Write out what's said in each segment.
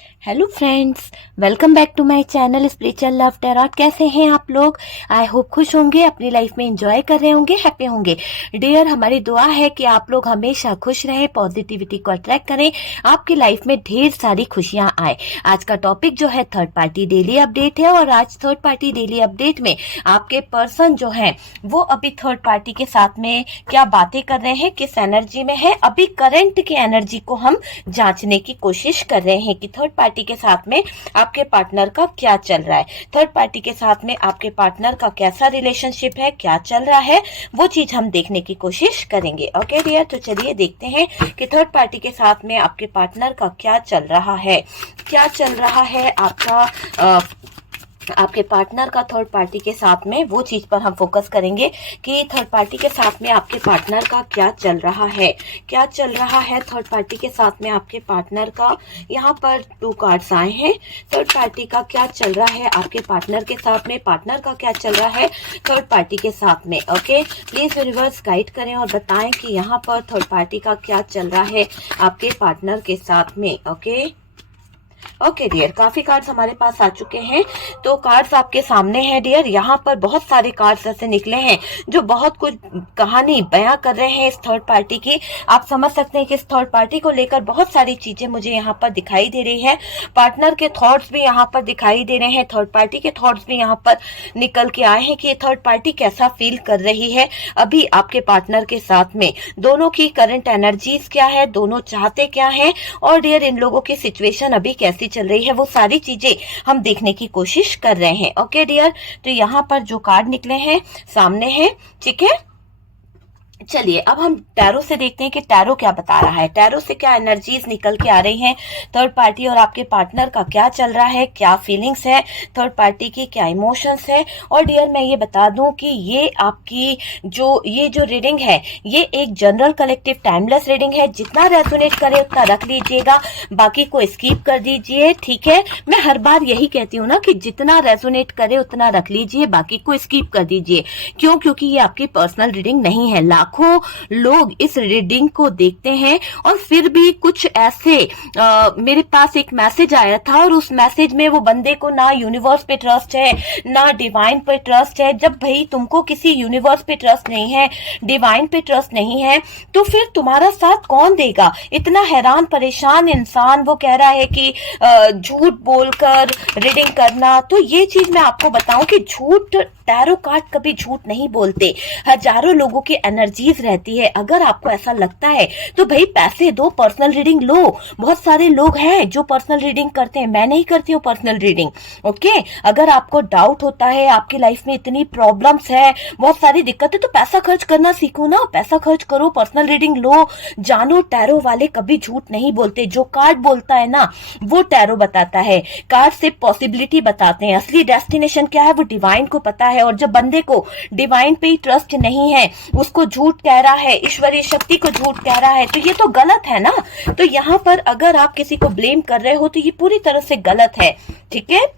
Hello friends, welcome back to my channel spiritual love tarot. कैसे हैं आप लोग? आई होप खुश होंगे, अपनी लाइफ में एंजॉय कर रहे होंगे, हैप्पी होंगे। डियर, हमारी दुआ है कि आप लोग हमेशा खुश रहें, पॉजिटिविटी को अट्रैक्ट करें, आपकी लाइफ में ढेर सारी खुशियां आए। आज का टॉपिक जो है थर्ड पार्टी डेली अपडेट है, और आज थर्ड पार्टी डेली अपडेट में आपके पर्सन जो है वो अभी थर्ड पार्टी के साथ में क्या बातें कर रहे हैं, किस एनर्जी में है, अभी करंट की एनर्जी को हम जांचने की कोशिश कर रहे हैं कि थर्ड पार्टी के साथ में आपके पार्टनर का क्या चल रहा है, थर्ड पार्टी के साथ में आपके पार्टनर का कैसा रिलेशनशिप है, क्या चल रहा है, वो चीज हम देखने की कोशिश करेंगे। ओके डियर, तो चलिए देखते हैं कि थर्ड पार्टी के साथ में आपके पार्टनर का क्या चल रहा है, क्या चल रहा है आपके पार्टनर का थर्ड पार्टी के साथ में, वो चीज पर हम फोकस करेंगे कि थर्ड पार्टी के साथ में आपके पार्टनर का क्या चल रहा है, क्या चल रहा है थर्ड पार्टी के साथ में आपके पार्टनर का। यहाँ पर 2 कार्ड्स आए हैं। थर्ड पार्टी का क्या चल रहा है आपके पार्टनर के साथ में, पार्टनर का क्या चल रहा है थर्ड पार्टी के साथ में। ओके, प्लीज रिवर्स गाइड करें और बताएं कि यहाँ पर थर्ड पार्टी का क्या चल रहा है आपके पार्टनर के साथ में। ओके डियर, काफी कार्ड्स हमारे पास आ चुके हैं, तो कार्ड्स आपके सामने हैं डियर। यहाँ पर बहुत सारे कार्ड्स ऐसे निकले हैं जो बहुत कुछ कहानी बयां कर रहे हैं इस थर्ड पार्टी की। आप समझ सकते हैं कि इस थर्ड पार्टी को लेकर बहुत सारी चीजें मुझे यहाँ पर दिखाई दे रही है। पार्टनर के थॉट्स भी यहाँ पर दिखाई दे रहे हैं, थर्ड पार्टी के थॉट्स भी यहाँ पर निकल के आए हैं कि ये थर्ड पार्टी कैसा फील कर रही है अभी आपके पार्टनर के साथ में, दोनों की करंट एनर्जीज क्या है, दोनों चाहते क्या है, और डियर इन लोगों की सिचुएशन अभी कैसी चल रही है, वो सारी चीजें हम देखने की कोशिश कर रहे हैं। ओके डियर, तो यहाँ पर जो कार्ड निकले हैं सामने है, ठीक है। चलिए अब हम टैरो से देखते हैं कि टैरो क्या बता रहा है, टैरो से क्या एनर्जीज निकल के आ रही हैं, थर्ड पार्टी और आपके पार्टनर का क्या चल रहा है, क्या फीलिंग्स है थर्ड पार्टी की, क्या इमोशंस है। और डियर मैं ये बता दूं कि ये आपकी ये जो रीडिंग है ये एक जनरल कलेक्टिव टाइमलेस रीडिंग है। जितना रेजोनेट करे उतना रख लीजिएगा, बाकी को स्किप कर दीजिए, ठीक है। मैं हर बार यही कहती हूँ ना कि जितना रेजोनेट करे उतना रख लीजिए, बाकी को स्किप कर दीजिए। क्यों? क्योंकि ये आपकी पर्सनल रीडिंग नहीं है। लाखों लोग इस रीडिंग को देखते हैं और फिर भी कुछ ऐसे मेरे पास एक मैसेज आया था और उस मैसेज में वो बंदे को ना यूनिवर्स पे ट्रस्ट है ना डिवाइन पे ट्रस्ट है। जब भाई तुमको किसी यूनिवर्स पे ट्रस्ट नहीं है, डिवाइन पे ट्रस्ट नहीं है, तो फिर तुम्हारा साथ कौन देगा? इतना हैरान परेशान इंसान वो कह रहा है कि झूठ बोलकर रीडिंग करना। तो ये चीज मैं आपको बताऊं कि झूठ, टैरो कार्ड कभी झूठ नहीं बोलते। हजारों लोगों की एनर्जीज रहती है। अगर आपको ऐसा लगता है तो भाई पैसे दो, पर्सनल रीडिंग लो। बहुत सारे लोग हैं जो पर्सनल रीडिंग करते हैं, मैं नहीं करती हूँ पर्सनल रीडिंग। ओके, अगर आपको डाउट होता है, आपकी लाइफ में इतनी प्रॉब्लम्स है, बहुत सारी दिक्कत है, तो पैसा खर्च करना सीखो ना, पैसा खर्च करो, पर्सनल रीडिंग लो। जानो टैरो वाले कभी झूठ नहीं बोलते। जो कार्ड बोलता है ना वो टैरो बताता है। कार्ड से पॉसिबिलिटी बताते हैं, असली डेस्टिनेशन क्या है वो डिवाइन को पता है। और जब बंदे को डिवाइन पे ही ट्रस्ट नहीं है, उसको झूठ कह रहा है, ईश्वरीय शक्ति को झूठ कह रहा है, तो ये तो गलत है ना। तो यहाँ पर अगर आप किसी को ब्लेम कर रहे हो तो ये पूरी तरह से गलत है, ठीक है।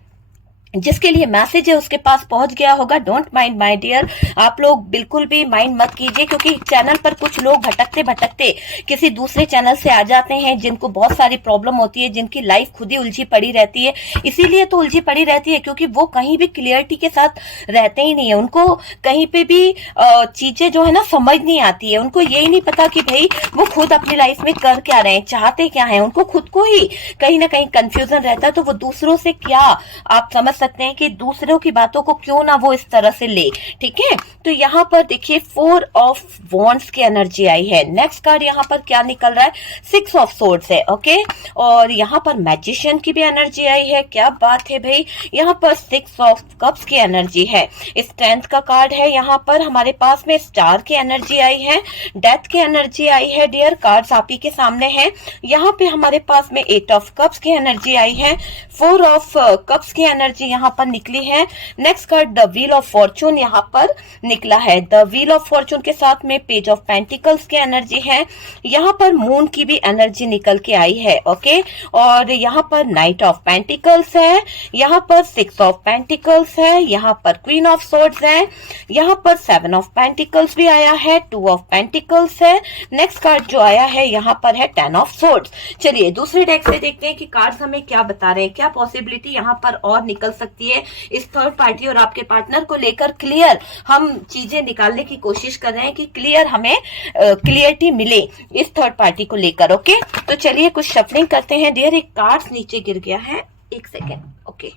जिसके लिए मैसेज है उसके पास पहुंच गया होगा। डोंट माइंड माय डियर, आप लोग बिल्कुल भी माइंड मत कीजिए, क्योंकि चैनल पर कुछ लोग भटकते भटकते किसी दूसरे चैनल से आ जाते हैं जिनको बहुत सारी प्रॉब्लम होती है, जिनकी लाइफ खुद ही उलझी पड़ी रहती है। इसीलिए तो उलझी पड़ी रहती है क्योंकि वो कहीं भी क्लियरिटी के साथ रहते ही नहीं है। उनको कहीं पे भी चीजें जो है ना समझ नहीं आती है। उनको यही नहीं पता कि भाई वो खुद अपनी लाइफ में कर क्या रहे हैं, चाहते क्या है। उनको खुद को ही कहीं ना कहीं कंफ्यूजन रहता है। तो वो दूसरों से क्या, आप समझ सकते हैं कि दूसरों की बातों को क्यों ना वो इस तरह से ले, ठीक है। तो यहाँ पर देखिए 4 ऑफ वॉन्ड्स की एनर्जी आई है। नेक्स्ट कार्ड यहाँ पर क्या निकल रहा है, 6 ऑफ सोर्ड्स है, ओके। और यहाँ पर मैजिशियन की भी एनर्जी आई है। क्या बात है भाई, यहाँ पर 6 ऑफ कप्स की एनर्जी है। स्ट्रेंथ का कार्ड है। यहाँ पर हमारे पास में स्टार की एनर्जी आई है, डेथ की एनर्जी आई है। डियर कार्ड्स आप ही के सामने है। यहाँ पे हमारे पास में 8 ऑफ कप्स की एनर्जी आई है, 4 ऑफ कप्स की एनर्जी यहाँ पर निकली है। Next card the wheel of Fortune यहाँ पर निकला है द व्हील ऑफ फॉर्चून के साथ में पेज ऑफ पेंटिकल्स की एनर्जी है, यहाँ पर मून की भी एनर्जी निकल के आई है। ओके, और यहाँ पर नाइट ऑफ पेंटिकल्स है, यहाँ पर 6 ऑफ पेंटिकल्स है, यहाँ पर क्वीन ऑफ सोर्ड्स है, यहाँ पर 7 ऑफ पेंटिकल्स भी आया है, 2 ऑफ पेंटिकल्स है। नेक्स्ट कार्ड जो आया है यहाँ पर है 10 ऑफ सोर्ड्स। चलिए दूसरे डेक से देखते हैं कि कार्ड्स हमें क्या बता रहे हैं, क्या पॉसिबिलिटी यहाँ पर और निकल सकती है इस थर्ड पार्टी और आपके पार्टनर को लेकर। क्लियर हम चीजें निकालने की कोशिश कर रहे हैं कि क्लियर हमें क्लियरिटी मिले इस थर्ड पार्टी को लेकर। ओके, तो चलिए कुछ शफलिंग करते हैं। डियर एक कार्ड्स नीचे गिर गया है, एक सेकेंड। ओके,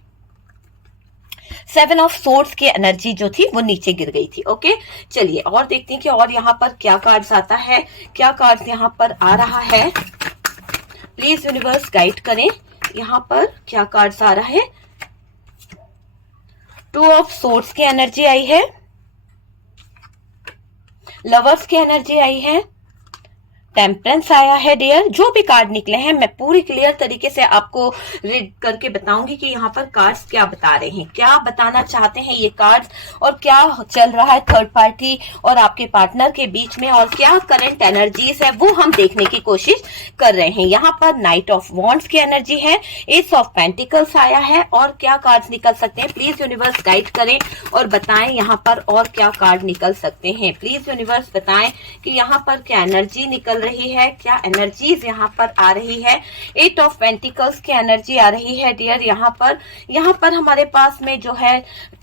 7 ऑफ सोर्ड्स की एनर्जी जो थी वो नीचे गिर गई थी। ओके, चलिए और देखते हैं कि और यहाँ पर क्या कार्ड्स आता है, क्या कार्ड्स यहाँ पर आ रहा है। प्लीज यूनिवर्स गाइड करें, यहाँ पर क्या कार्ड्स आ रहा है। 2 ऑफ सोर्ड्स की एनर्जी आई है, लवर्स की एनर्जी आई है, टेम्परेंस आया है। डियर जो भी कार्ड निकले हैं मैं पूरी क्लियर तरीके से आपको रीड करके बताऊंगी कि यहाँ पर कार्ड्स क्या बता रहे हैं, क्या बताना चाहते हैं ये कार्ड्स, और क्या चल रहा है थर्ड पार्टी और आपके पार्टनर के बीच में, और क्या करंट एनर्जीज है वो हम देखने की कोशिश कर रहे हैं। यहाँ पर नाइट ऑफ वॉन्ड्स की एनर्जी है, एस ऑफ पेंटिकल्स आया है, और क्या कार्ड्स निकल सकते हैं। प्लीज यूनिवर्स गाइड करें और बताएं यहाँ पर और क्या कार्ड निकल सकते हैं। प्लीज यूनिवर्स बताएं कि यहाँ पर क्या एनर्जी निकल रही है, क्या एनर्जीज यहाँ पर आ रही है। 8 ऑफ पेंटिकल्स की एनर्जी आ रही है डियर। यहाँ पर हमारे पास में जो है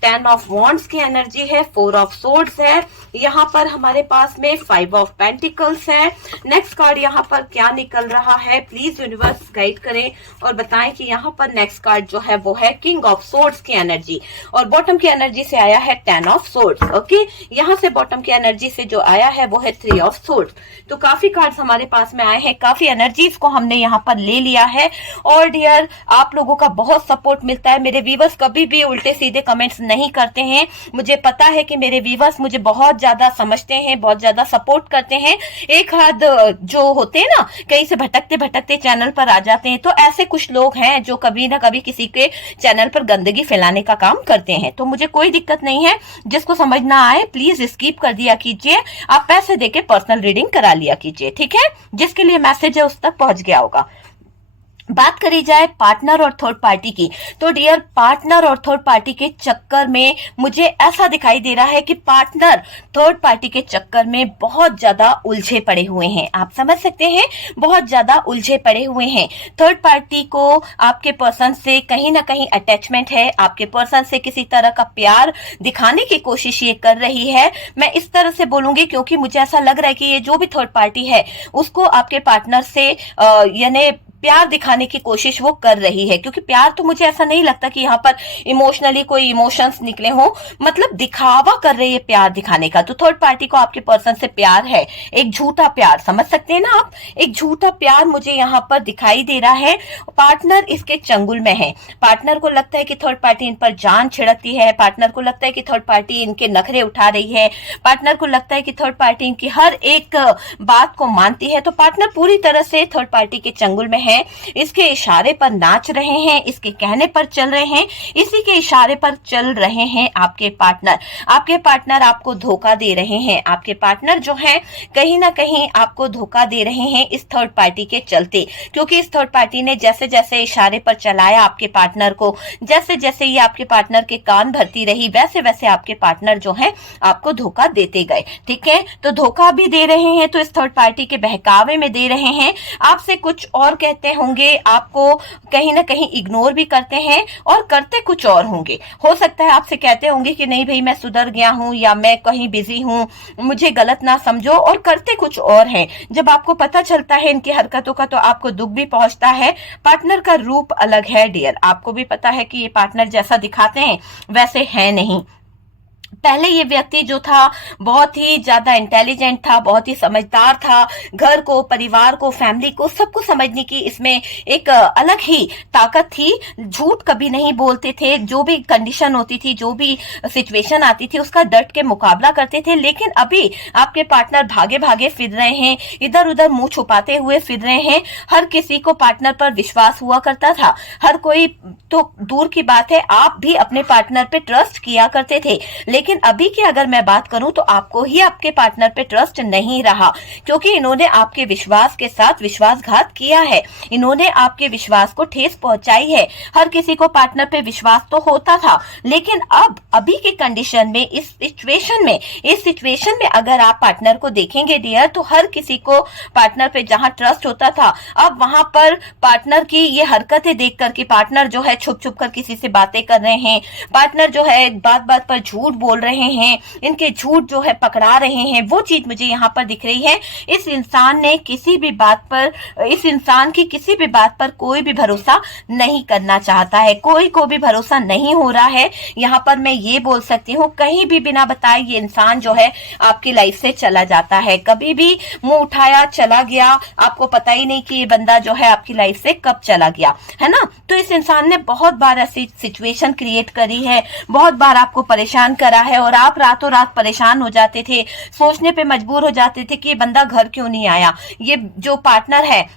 10 ऑफ वॉन्ड्स की एनर्जी है, 4 ऑफ सोर्ड्स है, यहाँ पर हमारे पास में 5 ऑफ पेंटिकल्स है। नेक्स्ट कार्ड यहाँ पर क्या निकल रहा है, प्लीज यूनिवर्स गाइड करें और बताएं कि यहाँ पर नेक्स्ट कार्ड जो है वो है किंग ऑफ सोर्ड्स की एनर्जी, और बॉटम की एनर्जी से आया है 10 ऑफ सोर्ड्स। ओके, यहाँ से बॉटम की एनर्जी से जो आया है वो है 3 ऑफ सोर्ड्स। तो काफी कार्ड्स हमारे पास में आए हैं, काफी एनर्जीज को हमने यहाँ पर ले लिया है। और डियर आप लोगों का बहुत सपोर्ट मिलता है, मेरे व्यूवर्स कभी भी उल्टे सीधे कमेंट्स नहीं करते हैं। मुझे पता है कि मेरे व्यूवर्स मुझे बहुत ज्यादा समझते हैं, बहुत ज्यादा सपोर्ट करते हैं। एक हाथ जो होते हैं ना कहीं से भटकते भटकते चैनल पर आ जाते हैं, तो ऐसे कुछ लोग हैं जो कभी ना कभी किसी के चैनल पर गंदगी फैलाने का काम करते हैं। तो मुझे कोई दिक्कत नहीं है, जिसको समझ ना आए प्लीज स्किप कर दिया कीजिए, आप पैसे देके पर्सनल रीडिंग करा लिया कीजिए, ठीक है। जिसके लिए मैसेज है उस तक पहुंच गया होगा। बात करी जाए पार्टनर और थर्ड पार्टी की, तो डियर पार्टनर और थर्ड पार्टी के चक्कर में मुझे ऐसा दिखाई दे रहा है कि पार्टनर थर्ड पार्टी के चक्कर में बहुत ज्यादा उलझे पड़े हुए हैं। आप समझ सकते हैं, बहुत ज्यादा उलझे पड़े हुए हैं। थर्ड पार्टी को आपके पर्सन से कहीं ना कहीं अटैचमेंट है, आपके पर्सन से किसी तरह का प्यार दिखाने की कोशिश ये कर रही है। मैं इस तरह से बोलूंगी क्योंकि मुझे ऐसा लग रहा है कि ये जो भी थर्ड पार्टी है उसको आपके पार्टनर से यानी प्यार दिखाने की कोशिश वो कर रही है, क्योंकि प्यार तो मुझे ऐसा नहीं लगता कि यहाँ पर इमोशनली कोई इमोशंस निकले हो, मतलब दिखावा कर रही है प्यार दिखाने का। तो थर्ड पार्टी को आपके पर्सन से प्यार है, एक झूठा प्यार, समझ सकते हैं ना आप, एक झूठा प्यार मुझे यहाँ पर दिखाई दे रहा है। पार्टनर इसके चंगुल में है, पार्टनर को लगता है कि थर्ड पार्टी इन पर जान छिड़कती है, पार्टनर को लगता है कि थर्ड पार्टी इनके नखरे उठा रही है, पार्टनर को लगता है कि थर्ड पार्टी इनकी हर एक बात को मानती है। तो पार्टनर पूरी तरह से थर्ड पार्टी के चंगुल में है, इसके इशारे पर नाच रहे हैं, इसके कहने पर चल रहे हैं, इसी के इशारे पर चल रहे हैं आपके पार्टनर। आपके पार्टनर आपको धोखा दे रहे हैं, आपके पार्टनर जो है कहीं ना कहीं आपको धोखा दे रहे हैं इस थर्ड पार्टी के चलते, क्योंकि इस थर्ड पार्टी ने जैसे जैसे इशारे पर चलाया आपके पार्टनर को, जैसे जैसे ये आपके पार्टनर के कान भरती रही, वैसे वैसे आपके पार्टनर जो है आपको धोखा देते गए, ठीक है। तो धोखा भी दे रहे हैं तो इस थर्ड पार्टी के बहकावे में दे रहे हैं, आपसे कुछ और कहते होंगे, आपको कहीं ना कहीं इग्नोर भी करते हैं और करते कुछ और होंगे। हो सकता है आपसे कहते होंगे कि नहीं भाई मैं सुधर गया हूं, या मैं कहीं बिजी हूं, मुझे गलत ना समझो, और करते कुछ और हैं। जब आपको पता चलता है इनकी हरकतों का तो आपको दुख भी पहुंचता है। पार्टनर का रूप अलग है डियर, आपको भी पता है कि ये पार्टनर जैसा दिखाते हैं वैसे है नहीं। पहले ये व्यक्ति जो था बहुत ही ज्यादा इंटेलिजेंट था, बहुत ही समझदार था, घर को, परिवार को, फैमिली को, सबको समझने की इसमें एक अलग ही ताकत थी। झूठ कभी नहीं बोलते थे, जो भी कंडीशन होती थी, जो भी सिचुएशन आती थी उसका डट के मुकाबला करते थे। लेकिन अभी आपके पार्टनर भागे भागे फिर रहे हैं, इधर उधर मुंह छुपाते हुए फिर रहे हैं। हर किसी को पार्टनर पर विश्वास हुआ करता था, हर कोई तो दूर की बात है, आप भी अपने पार्टनर पे ट्रस्ट किया करते थे, लेकिन लेकिन अभी की अगर मैं बात करूं तो आपको ही आपके पार्टनर पे ट्रस्ट नहीं रहा, क्योंकि इन्होंने आपके विश्वास के साथ विश्वासघात किया है, इन्होंने आपके विश्वास को ठेस पहुंचाई है। हर किसी को पार्टनर पे विश्वास तो होता था, लेकिन अब अभी के कंडीशन में, इस सिचुएशन में अगर आप पार्टनर को देखेंगे डियर, तो हर किसी को पार्टनर पे जहां ट्रस्ट होता था, अब वहां पर पार्टनर की ये हरकतें देख करके पार्टनर जो है छुप छुप कर किसी से बातें कर रहे हैं, पार्टनर जो है बात बात पर झूठ बोल रहे हैं, इनके झूठ जो है पकड़ा रहे हैं, वो चीज मुझे यहाँ पर दिख रही है। इस इंसान ने किसी भी बात पर, इस इंसान की किसी भी बात पर कोई भी भरोसा नहीं करना चाहता है, कोई को भी भरोसा नहीं हो रहा है। यहाँ पर मैं ये बोल सकती हूँ, कहीं भी बिना बताए ये इंसान जो है आपकी लाइफ से चला जाता है, कभी भी मुंह उठाया चला गया, आपको पता ही नहीं कि ये बंदा जो है आपकी लाइफ से कब चला गया, है ना। तो इस इंसान ने बहुत बार ऐसी सिचुएशन क्रिएट करी है, बहुत बार आपको परेशान करा है, और आप रातों रात परेशान हो जाते थे, सोचने पे मजबूर हो जाते थे कि ये बंदा घर क्यों नहीं आया, ये जो पार्टनर है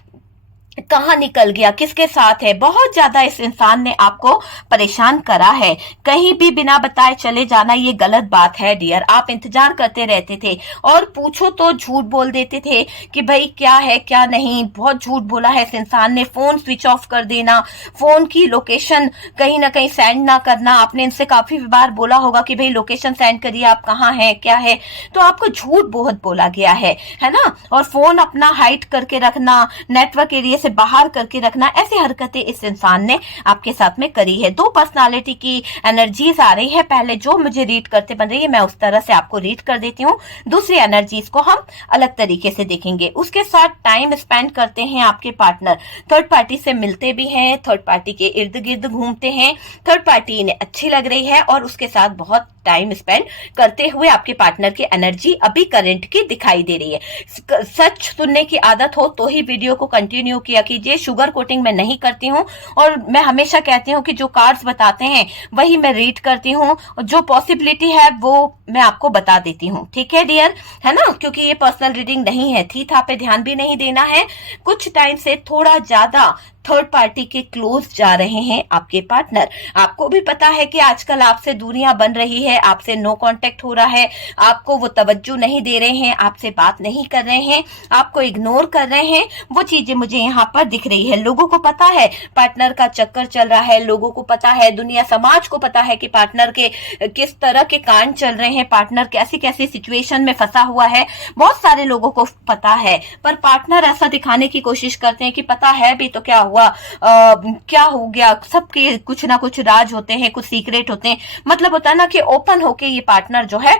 कहाँ निकल गया, किसके साथ है। बहुत ज्यादा इस इंसान ने आपको परेशान करा है। कहीं भी बिना बताए चले जाना ये गलत बात है डियर। आप इंतजार करते रहते थे, और पूछो तो झूठ बोल देते थे कि भाई क्या है क्या नहीं। बहुत झूठ बोला है इस इंसान ने। फोन स्विच ऑफ कर देना, फोन की लोकेशन कहीं ना कहीं सेंड ना करना। आपने इनसे काफी बार बोला होगा कि भाई लोकेशन सेंड करिए, आप कहाँ हैं क्या है, तो आपको झूठ बहुत बोला गया है ना। और फोन अपना हाइड करके रखना, नेटवर्क एरिया बाहर करके रखना, ऐसी हरकतें इस इंसान ने आपके साथ में करी है। दो पर्सनालिटी की एनर्जीज आ रही है। पहले जो मुझे रीड करते बन रही है, मैं उस तरह से आपको रीड कर देती हूँ। दूसरी एनर्जीज को हम अलग तरीके से देखेंगे। उसके साथ टाइम स्पेंड करते हैं आपके पार्टनर, थर्ड पार्टी से मिलते भी हैं, थर्ड पार्टी के इर्द गिर्द घूमते हैं, थर्ड पार्टी इन्हें अच्छी लग रही है, और उसके साथ बहुत टाइम स्पेंड करते हुए आपके पार्टनर की एनर्जी अभी करंट की दिखाई दे रही है। सच सुनने की आदत हो तो ही वीडियो को कंटिन्यू किया कीजिए। शुगर कोटिंग मैं नहीं करती हूँ, और मैं हमेशा कहती हूँ कि जो कार्ड्स बताते हैं वही मैं रीड करती हूँ, जो पॉसिबिलिटी है वो मैं आपको बता देती हूँ, ठीक है डियर, है ना। क्योंकि ये पर्सनल रीडिंग नहीं है, थी था पे ध्यान भी नहीं देना है। कुछ टाइम से थोड़ा ज्यादा थर्ड पार्टी के क्लोज जा रहे हैं आपके पार्टनर। आपको भी पता है कि आजकल आपसे दूरियां बन रही है, आपसे नो कांटेक्ट हो रहा है, आपको वो तवज्जो नहीं दे रहे हैं, आपसे बात नहीं कर रहे हैं, आपको इग्नोर कर रहे हैं। वो चीजें मुझे यहाँ पर दिख रही है। लोगों को पता है पार्टनर का चक्कर चल रहा है, लोगों को पता है, दुनिया समाज को पता है कि पार्टनर के किस तरह के कांड चल रहे हैं, पार्टनर कैसी कैसी सिचुएशन में फंसा हुआ है, बहुत सारे लोगों को पता है। पर पार्टनर ऐसा दिखाने की कोशिश करते हैं कि पता है भी तो क्या हुआ, क्या हो गया। सबके कुछ ना कुछ राज होते हैं, कुछ सीक्रेट होते हैं। मतलब होता है ना कि ओपन होके ये पार्टनर जो है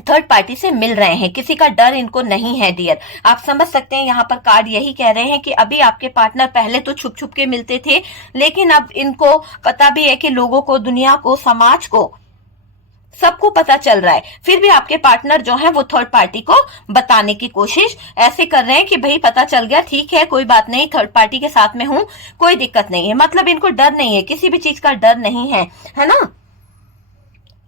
थर्ड पार्टी से मिल रहे हैं, किसी का डर इनको नहीं है डियर। आप समझ सकते हैं, यहाँ पर कार्ड यही कह रहे हैं कि अभी आपके पार्टनर पहले तो छुप छुप के मिलते थे, लेकिन अब इनको पता भी है कि लोगों को, दुनिया को, समाज को, सबको पता चल रहा है। फिर भी आपके पार्टनर जो है वो थर्ड पार्टी को बताने की कोशिश ऐसे कर रहे हैं कि भाई पता चल गया, ठीक है कोई बात नहीं, थर्ड पार्टी के साथ में हूं, कोई दिक्कत नहीं है। मतलब इनको डर नहीं है, किसी भी चीज का डर नहीं है ना।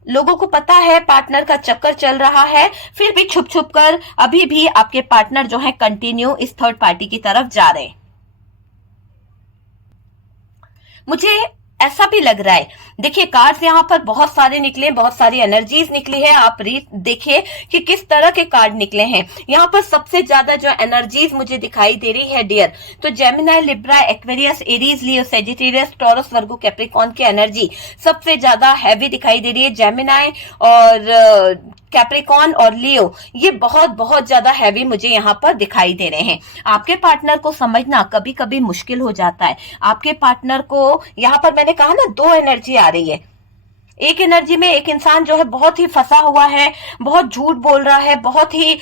लोगों को पता है पार्टनर का चक्कर चल रहा है, फिर भी छुप छुप कर अभी भी आपके पार्टनर जो है कंटिन्यू इस थर्ड पार्टी की तरफ जा रहे हैं। मुझे ऐसा भी लग रहा है। देखिए कार्ड्स यहाँ पर बहुत सारे निकले, बहुत सारी एनर्जीज निकली है। आप देखिए कि किस तरह के कार्ड निकले हैं। यहाँ पर सबसे ज्यादा जो एनर्जीज मुझे दिखाई दे रही है डियर, तो जेमिनी, लिब्रा, एक्वेरियस, एरीज, लियो, सेजिटेरियस, टॉरस, वर्गो, कैप्रिकॉर्न की एनर्जी सबसे ज्यादा हैवी दिखाई दे रही है। जेमिनी और कैप्रिकॉर्न और लियो ये बहुत बहुत ज्यादा हैवी मुझे यहाँ पर दिखाई दे रहे हैं। आपके पार्टनर को समझना कभी कभी मुश्किल हो जाता है। आपके पार्टनर को यहाँ पर मैंने कहा ना, दो एनर्जी आ रही है। एक एनर्जी में एक इंसान जो है बहुत ही फंसा हुआ है, बहुत झूठ बोल रहा है, बहुत ही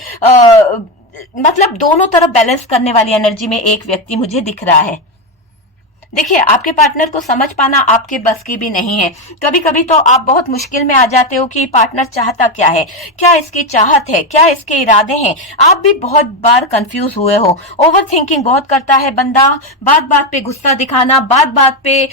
मतलब दोनों तरफ बैलेंस करने वाली एनर्जी में एक व्यक्ति मुझे दिख रहा है। देखिए आपके पार्टनर को समझ पाना आपके बस की भी नहीं है। कभी कभी तो आप बहुत मुश्किल में आ जाते हो कि पार्टनर चाहता क्या है, क्या इसकी चाहत है, क्या इसके इरादे हैं। आप भी बहुत बार कंफ्यूज हुए हो। ओवर थिंकिंग बहुत करता है बंदा, बात बात पे गुस्सा दिखाना, बात बात पे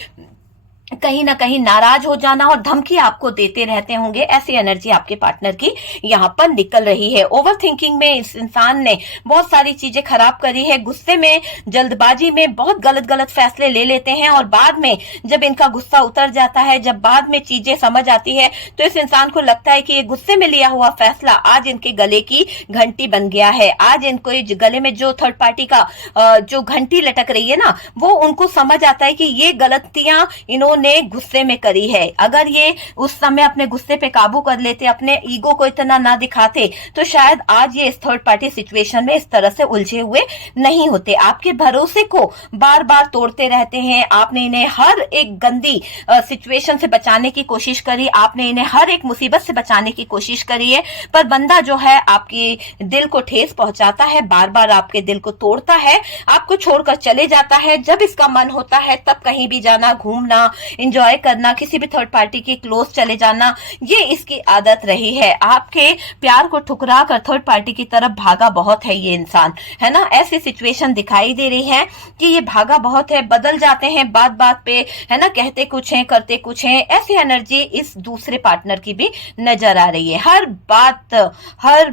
कहीं ना कहीं नाराज हो जाना और धमकी आपको देते रहते होंगे, ऐसी एनर्जी आपके पार्टनर की यहाँ पर निकल रही है। ओवर थिंकिंग में इस इंसान ने बहुत सारी चीजें खराब करी है, गुस्से में, जल्दबाजी में बहुत गलत गलत फैसले ले लेते हैं और बाद में जब इनका गुस्सा उतर जाता है, जब बाद में चीजें समझ आती है, तो इस इंसान को लगता है कि ये गुस्से में लिया हुआ फैसला आज इनके गले की घंटी बन गया है। आज इनको गले में जो थर्ड पार्टी का जो घंटी लटक रही है ना, वो उनको समझ आता है कि ये गलतियां इन्होंने गुस्से में करी है। अगर ये उस समय अपने गुस्से पे काबू कर लेते, अपने ईगो को इतना ना दिखाते, तो शायद आज ये इस थर्ड पार्टी सिचुएशन में इस तरह से उलझे हुए नहीं होते। आपके भरोसे को बार बार तोड़ते रहते हैं। आपने इन्हें हर एक गंदी सिचुएशन से बचाने की कोशिश करी, आपने इन्हें हर एक मुसीबत से बचाने की कोशिश करी है, पर बंदा जो है आपके दिल को ठेस पहुंचाता है, बार बार आपके दिल को तोड़ता है, आपको छोड़कर चले जाता है। जब इसका मन होता है तब कहीं भी जाना, घूमना, एंजॉय करना, किसी भी थर्ड पार्टी के क्लोज चले जाना, ये इसकी आदत रही है। आपके प्यार को ठुकरा कर थर्ड पार्टी की तरफ भागा बहुत है ये इंसान, है ना। ऐसी सिचुएशन दिखाई दे रही है कि ये भागा बहुत है, बदल जाते हैं बात बात पे, है ना, कहते कुछ हैं करते कुछ हैं। ऐसी एनर्जी इस दूसरे पार्टनर की भी नजर आ रही है। हर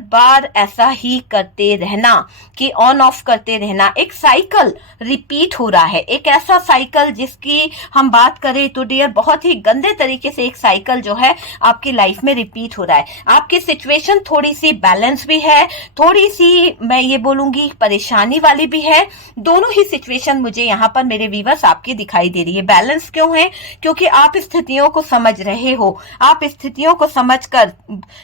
बार ऐसा ही करते रहना कि ऑन ऑफ करते रहना, एक साइकिल रिपीट हो रहा है, एक ऐसा साइकिल जिसकी हम बात करें तो डियर बहुत ही गंदे तरीके से एक साइकिल जो है आपकी लाइफ में रिपीट हो रहा है। आपकी सिचुएशन थोड़ी सी बैलेंस भी है, थोड़ी सी मैं ये बोलूंगी परेशानी वाली भी है। दोनों ही सिचुएशन मुझे यहाँ पर मेरे व्यूअर्स आपकी दिखाई दे रही है। बैलेंस क्यों है? क्योंकि आप स्थितियों को समझ रहे हो, आप स्थितियों को समझकर,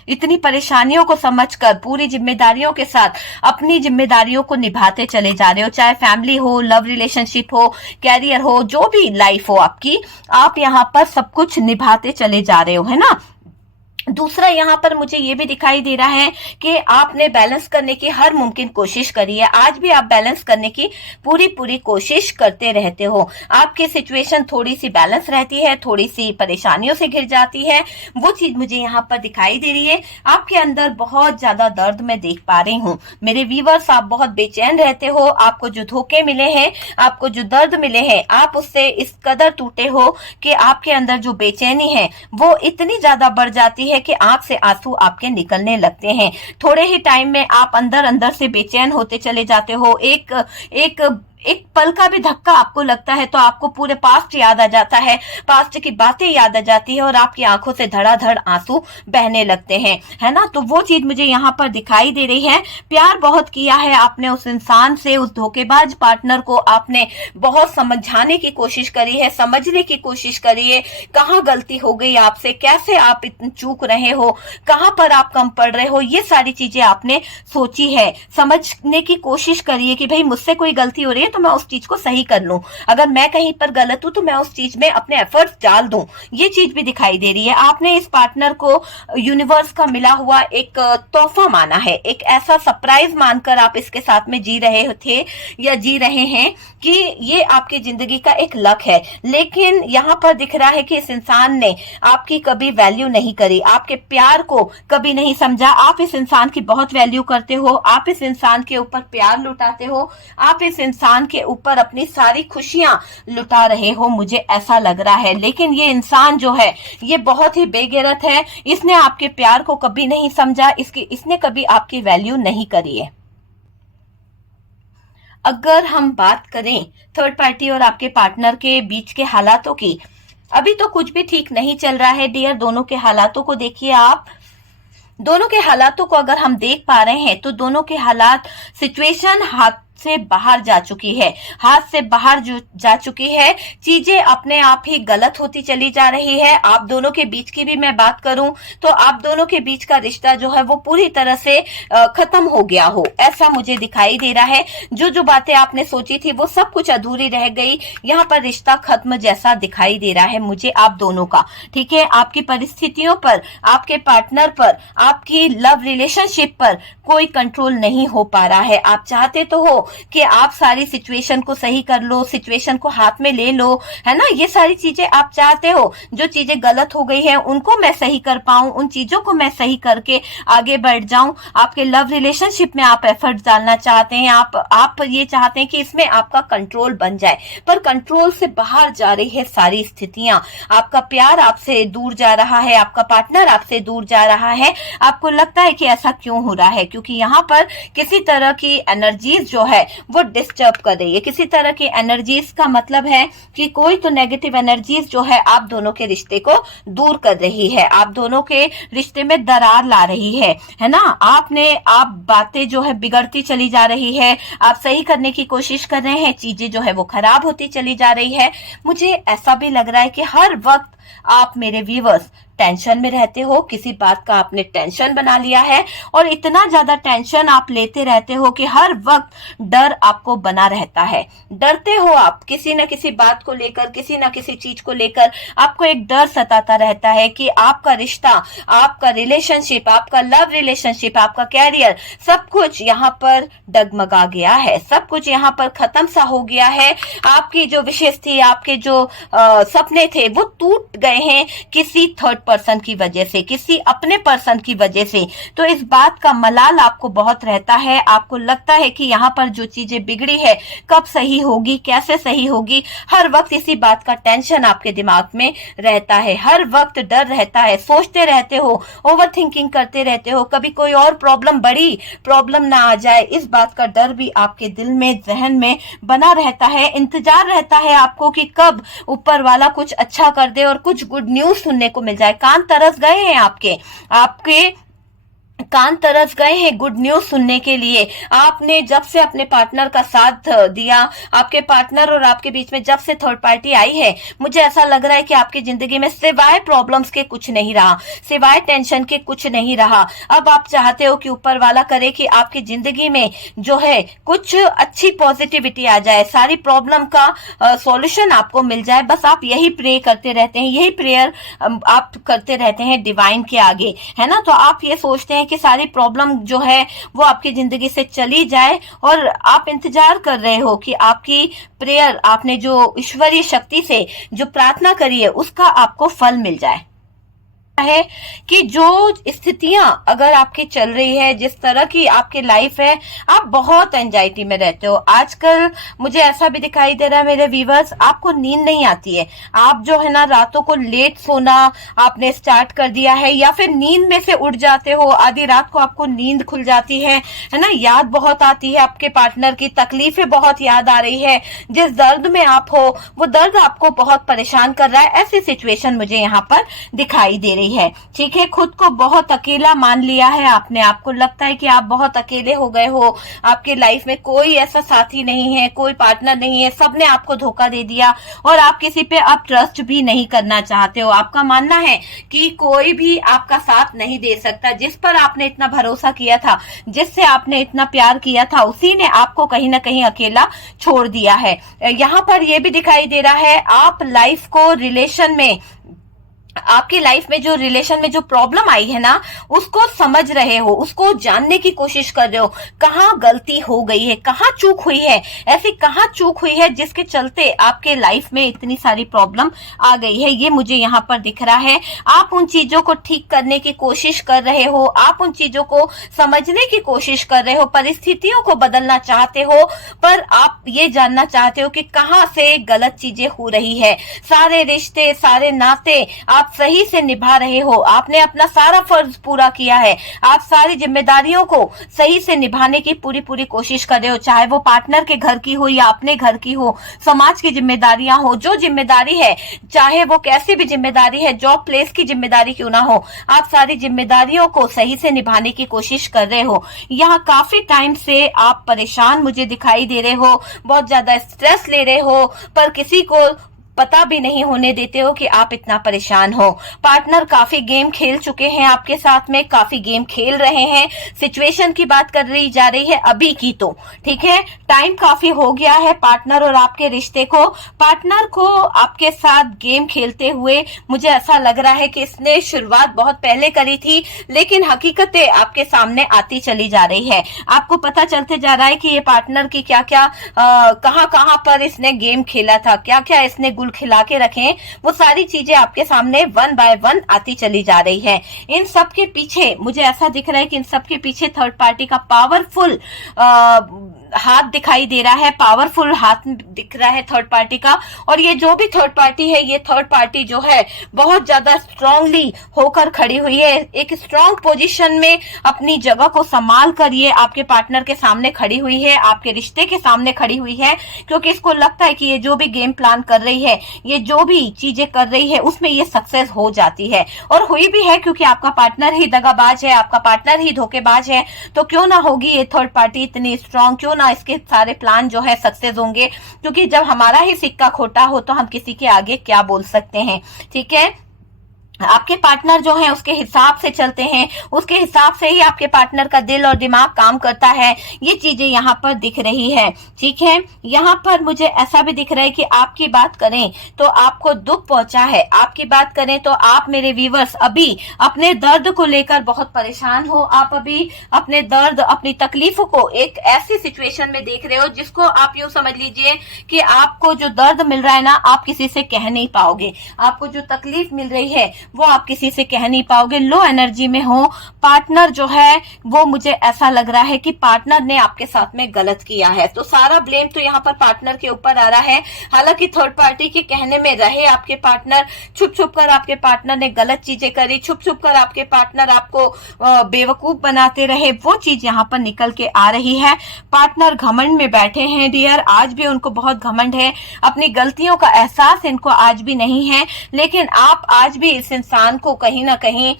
इतनी परेशानियों को समझकर पूरी जिम्मेदारियों के साथ अपनी जिम्मेदारियों को निभाते चले जा रहे हो। चाहे फैमिली हो, लव रिलेशनशिप हो, कैरियर हो, जो भी लाइफ हो आपकी, आप यहाँ पर सब कुछ निभाते चले जा रहे हो, है ना। दूसरा यहाँ पर मुझे ये भी दिखाई दे रहा है कि आपने बैलेंस करने की हर मुमकिन कोशिश करी है। आज भी आप बैलेंस करने की पूरी कोशिश करते रहते हो। आपकी सिचुएशन थोड़ी सी बैलेंस रहती है, थोड़ी सी परेशानियों से घिर जाती है, वो चीज मुझे यहाँ पर दिखाई दे रही है। आपके अंदर बहुत ज्यादा दर्द मैं देख पा रही हूँ मेरे व्यूअर्स। आप बहुत बेचैन रहते हो, आपको जो धोखे मिले हैं, आपको जो दर्द मिले हैं, आप उससे इस कदर टूटे हो कि आपके अंदर जो बेचैनी है वो इतनी ज्यादा बढ़ जाती है कि आंख से आंसू आपके निकलने लगते हैं। थोड़े ही टाइम में आप अंदर अंदर से बेचैन होते चले जाते हो। एक पल का भी धक्का आपको लगता है तो आपको पूरे पास्ट याद आ जाता है, पास्ट की बातें याद आ जाती है और आपकी आंखों से धड़ाधड़ आंसू बहने लगते हैं, है ना। तो वो चीज मुझे यहाँ पर दिखाई दे रही है। प्यार बहुत किया है आपने उस इंसान से, उस धोखेबाज पार्टनर को आपने बहुत समझाने की कोशिश करी है, समझने की कोशिश करी है, कहाँ गलती हो गई आपसे, कैसे आप इतने चूक रहे हो, कहाँ पर आप कम पड़ रहे हो, ये सारी चीजें आपने सोची है, समझने की कोशिश करी है कि भाई मुझसे कोई गलती हो रही है तो मैं उस चीज को सही कर लूं, अगर मैं कहीं पर गलत हूं तो मैं उस चीज में अपने एफर्ट्स डाल दूं। ये चीज भी दिखाई दे रही है। आपने इस पार्टनर को यूनिवर्स का मिला हुआ एक तोहफा माना है, एक ऐसा सरप्राइज मानकर आप इसके साथ में जी रहे थे या जी रहे हैं कि ये आपकी जिंदगी का एक लक है। लेकिन यहाँ पर दिख रहा है कि इस इंसान ने आपकी कभी वैल्यू नहीं करी, आपके प्यार को कभी नहीं समझा। आप इस इंसान की बहुत वैल्यू करते हो, आप इस इंसान के ऊपर प्यार लुटाते हो, आप इस इंसान के ऊपर अपनी सारी खुशियां लुटा रहे हो, मुझे ऐसा लग रहा है। लेकिन ये इंसान जो है ये बहुत ही बेगैरत है, इसने आपके प्यार को कभी नहीं समझा, इसने कभी आपकी वैल्यू नहीं करी है। अगर हम बात करें थर्ड पार्टी और आपके पार्टनर के बीच के हालातों की, अभी तो कुछ भी ठीक नहीं चल रहा है डियर। दोनों के हालातों को देखिए आप, दोनों के हालातों को अगर हम देख पा रहे हैं तो दोनों के हालात, सिचुएशन हाथ से बाहर जा चुकी है, हाथ से बाहर जा चुकी है। चीजें अपने आप ही गलत होती चली जा रही है। आप दोनों के बीच की भी मैं बात करूं तो आप दोनों के बीच का रिश्ता जो है वो पूरी तरह से खत्म हो गया हो, ऐसा मुझे दिखाई दे रहा है। जो बातें आपने सोची थी वो सब कुछ अधूरी रह गई। यहाँ पर रिश्ता खत्म जैसा दिखाई दे रहा है मुझे आप दोनों का, ठीक है। आपकी परिस्थितियों पर, आपके पार्टनर पर, आपकी लव रिलेशनशिप पर कोई कंट्रोल नहीं हो पा रहा है। आप चाहते तो हो कि आप सारी सिचुएशन को सही कर लो, सिचुएशन को हाथ में ले लो, है ना। ये सारी चीजें आप चाहते हो, जो चीजें गलत हो गई है उनको मैं सही कर पाऊं, उन चीजों को मैं सही करके आगे बढ़ जाऊं। आपके लव रिलेशनशिप में आप एफर्ट डालना चाहते हैं, आप ये चाहते हैं कि इसमें आपका कंट्रोल बन जाए, पर कंट्रोल से बाहर जा रही है सारी स्थितियां। आपका प्यार आपसे दूर जा रहा है, आपका पार्टनर आपसे दूर जा रहा है। आपको लगता है कि ऐसा क्यों हो रहा है, क्योंकि यहाँ पर किसी तरह की एनर्जीज जो है वो डिस्टर्ब कर रही है। किसी तरह की एनर्जीज का मतलब है कि कोई तो नेगेटिव एनर्जीज जो है आप दोनों के रिश्ते को दूर कर रही है, आप दोनों के रिश्ते में दरार ला रही है ना। आप बातें जो है बिगड़ती चली जा रही है, आप सही करने की कोशिश कर रहे हैं, चीजें जो है वो खराब होती चली जा रही है। मुझे ऐसा भी लग रहा है कि हर वक्त आप मेरे व्यूअर्स टेंशन में रहते हो, किसी बात का आपने टेंशन बना लिया है और इतना ज्यादा टेंशन आप लेते रहते हो कि हर वक्त डर आपको बना रहता है। डरते हो आप किसी न किसी बात को लेकर, किसी न किसी चीज को लेकर आपको एक डर सताता रहता है कि आपका रिश्ता, आपका रिलेशनशिप, आपका लव रिलेशनशिप, आपका कैरियर, सब कुछ यहाँ पर डगमगा गया है, सब कुछ यहाँ पर खत्म सा हो गया है। आपकी जो विशेष थी, आपके जो सपने थे वो टूट गए हैं किसी थर्ड पर्सन की वजह से, किसी अपने पर्सन की वजह से। तो इस बात का मलाल आपको बहुत रहता है। आपको लगता है कि यहाँ पर जो चीजें बिगड़ी है कब सही होगी, कैसे सही होगी। हर वक्त इसी बात का टेंशन आपके दिमाग में रहता है, हर वक्त डर रहता है, सोचते रहते हो, ओवर थिंकिंग करते रहते हो, कभी कोई और प्रॉब्लम, बड़ी प्रॉब्लम ना आ जाए, इस बात का डर भी आपके दिल में, जहन में बना रहता है। इंतजार रहता है आपको कि कब ऊपर वाला कुछ अच्छा कर दे और कुछ गुड न्यूज सुनने को मिल जाए। कान तरस गए हैं आपके कान तरस गए हैं गुड न्यूज सुनने के लिए। आपने जब से अपने पार्टनर का साथ दिया, आपके पार्टनर और आपके बीच में जब से थर्ड पार्टी आई है, मुझे ऐसा लग रहा है कि आपकी जिंदगी में सिवाय प्रॉब्लम्स के कुछ नहीं रहा, सिवाय टेंशन के कुछ नहीं रहा। अब आप चाहते हो कि ऊपर वाला करे कि आपकी जिंदगी में जो है कुछ अच्छी पॉजिटिविटी आ जाए, सारी प्रॉब्लम का सॉल्यूशन आपको मिल जाए। बस आप यही प्रे करते रहते हैं, यही प्रेयर आप करते रहते हैं डिवाइन के आगे, है ना। तो आप ये सोचते हैं कि सारी प्रॉब्लम जो है वो आपकी जिंदगी से चली जाए और आप इंतजार कर रहे हो कि आपकी प्रेयर, आपने जो ईश्वरीय शक्ति से जो प्रार्थना करी है उसका आपको फल मिल जाए। है कि जो स्थितियां अगर आपकी चल रही है, जिस तरह की आपकी लाइफ है, आप बहुत एंजाइटी में रहते हो। आजकल मुझे ऐसा भी दिखाई दे रहा है मेरे व्यूवर्स, आपको नींद नहीं आती है। आप जो है ना रातों को लेट सोना आपने स्टार्ट कर दिया है, या फिर नींद में से उठ जाते हो, आधी रात को आपको नींद खुल जाती है ना। याद बहुत आती है आपके पार्टनर की, तकलीफें बहुत याद आ रही है, जिस दर्द में आप हो वो दर्द आपको बहुत परेशान कर रहा है। ऐसी सिचुएशन मुझे यहाँ पर दिखाई दे रही है। ठीक है, खुद को बहुत अकेला मान लिया है आपने, आपको लगता है कि आप बहुत अकेले हो गए हो, आपके लाइफ में कोई ऐसा साथी नहीं है, कोई पार्टनर नहीं है, सबने आपको धोखा दे दिया और आप किसी पे अब ट्रस्ट भी नहीं करना चाहते हो। आपका मानना है कि कोई भी आपका साथ नहीं दे सकता। जिस पर आपने इतना भरोसा किया था, जिससे आपने इतना प्यार किया था, उसी ने आपको कहीं ना कहीं अकेला छोड़ दिया है। यहाँ पर यह भी दिखाई दे रहा है आप लाइफ को रिलेशन में, आपकी लाइफ में जो रिलेशन में जो प्रॉब्लम आई है ना, उसको समझ रहे हो, उसको जानने की कोशिश कर रहे हो, कहाँ गलती हो गई है, कहाँ चूक हुई है, ऐसी कहाँ चूक हुई है जिसके चलते आपके लाइफ में इतनी सारी प्रॉब्लम आ गई है। ये मुझे यहाँ पर दिख रहा है। आप उन चीजों को ठीक करने की कोशिश कर रहे हो, आप उन चीजों को समझने की कोशिश कर रहे हो, परिस्थितियों को बदलना चाहते हो, पर आप ये जानना चाहते हो कि कहाँ से गलत चीजें हो रही है। सारे रिश्ते, सारे नाते आप सही से निभा रहे हो, आपने अपना सारा फर्ज पूरा किया है, आप सारी जिम्मेदारियों को सही से निभाने की पूरी कोशिश कर रहे हो, चाहे वो पार्टनर के घर की हो या अपने घर की हो, समाज की जिम्मेदारियां हो, जो जिम्मेदारी है, चाहे वो कैसी भी जिम्मेदारी है, जॉब प्लेस की जिम्मेदारी क्यों ना हो, आप सारी जिम्मेदारियों को सही से निभाने की कोशिश कर रहे हो। यहाँ काफी टाइम से आप परेशान मुझे दिखाई दे रहे हो, बहुत ज्यादा स्ट्रेस ले रहे हो, पर किसी को पता भी नहीं होने देते हो कि आप इतना परेशान हो। पार्टनर काफी गेम खेल चुके हैं आपके साथ में, काफी गेम खेल रहे हैं। सिचुएशन की बात कर रही जा रही है अभी की, तो ठीक है, टाइम काफी हो गया है पार्टनर और आपके रिश्ते को। पार्टनर को आपके साथ गेम खेलते हुए मुझे ऐसा लग रहा है कि इसने शुरुआत बहुत पहले करी थी, लेकिन हकीकतें आपके सामने आती चली जा रही है। आपको पता चलते जा रहा है कि ये पार्टनर की क्या क्या कहां कहां पर इसने गेम खेला था, क्या क्या इसने गुल खिला के रखे, वो सारी चीजें आपके सामने वन बाय वन आती चली जा रही है। इन सब के पीछे मुझे ऐसा दिख रहा है कि इन सब के पीछे थर्ड पार्टी का पावरफुल हाथ दिखाई दे रहा है, पावरफुल हाथ दिख रहा है थर्ड पार्टी का। और ये जो भी थर्ड पार्टी है, ये थर्ड पार्टी जो है बहुत ज्यादा स्ट्रांगली होकर खड़ी हुई है, एक स्ट्रांग पोजीशन में अपनी जगह को संभाल कर ये आपके पार्टनर के सामने खड़ी हुई है, आपके रिश्ते के सामने खड़ी हुई है, क्योंकि इसको लगता है कि ये जो भी गेम प्लान कर रही है, ये जो भी चीजें कर रही है, उसमें ये सक्सेस हो जाती है। और हुई भी है, क्योंकि आपका पार्टनर ही दगाबाज है, आपका पार्टनर ही धोखेबाज है, तो क्यों ना होगी ये थर्ड पार्टी इतनी स्ट्रांग, क्यों ना इसके सारे प्लान जो है सक्सेस होंगे। क्योंकि जब हमारा ही सिक्का खोटा हो तो हम किसी के आगे क्या बोल सकते हैं, ठीक है। आपके पार्टनर जो है उसके हिसाब से चलते हैं, उसके हिसाब से ही आपके पार्टनर का दिल और दिमाग काम करता है। ये चीजें यहाँ पर दिख रही है, ठीक है। यहाँ पर मुझे ऐसा भी दिख रहा है कि आपकी बात करें तो आपको दुख पहुंचा है, आपकी बात करें तो आप मेरे व्यूअर्स अभी अपने दर्द को लेकर बहुत परेशान हो। आप अभी अपने दर्द, अपनी तकलीफों को एक ऐसी सिचुएशन में देख रहे हो जिसको आप यूं समझ लीजिए कि आपको जो दर्द मिल रहा है ना, आप किसी से कह नहीं पाओगे। आपको जो तकलीफ मिल रही है वो आप किसी से कह नहीं पाओगे, लो एनर्जी में हो। पार्टनर जो है वो मुझे ऐसा लग रहा है कि पार्टनर ने आपके साथ में गलत किया है, तो सारा ब्लेम तो यहाँ पर पार्टनर के ऊपर आ रहा है। हालांकि थर्ड पार्टी के कहने में रहे आपके पार्टनर, छुप छुप कर आपके पार्टनर ने गलत चीजें करी, छुप छुप कर आपके पार्टनर आपको बेवकूफ बनाते रहे, वो चीज यहाँ पर निकल के आ रही है। पार्टनर घमंड में बैठे हैं डियर, आज भी उनको बहुत घमंड है, अपनी गलतियों का एहसास इनको आज भी नहीं है। लेकिन आप आज भी इस इंसान को कहीं ना कहीं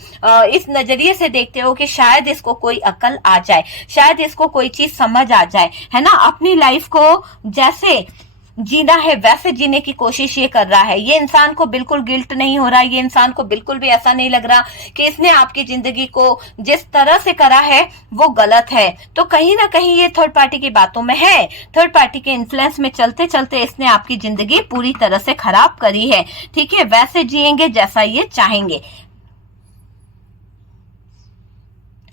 इस नजरिए से देखते हो कि शायद इसको कोई अकल आ जाए, शायद इसको कोई चीज समझ आ जाए, है ना। अपनी लाइफ को जैसे जीना है वैसे जीने की कोशिश ये कर रहा है। ये इंसान को बिल्कुल गिल्ट नहीं हो रहा, ये इंसान को बिल्कुल भी ऐसा नहीं लग रहा कि इसने आपकी जिंदगी को जिस तरह से करा है वो गलत है। तो कहीं ना कहीं ये थर्ड पार्टी की बातों में है, थर्ड पार्टी के इन्फ्लुएंस में चलते चलते इसने आपकी जिंदगी पूरी तरह से खराब करी है, ठीक है। वैसे जिएंगे जैसा ये चाहेंगे,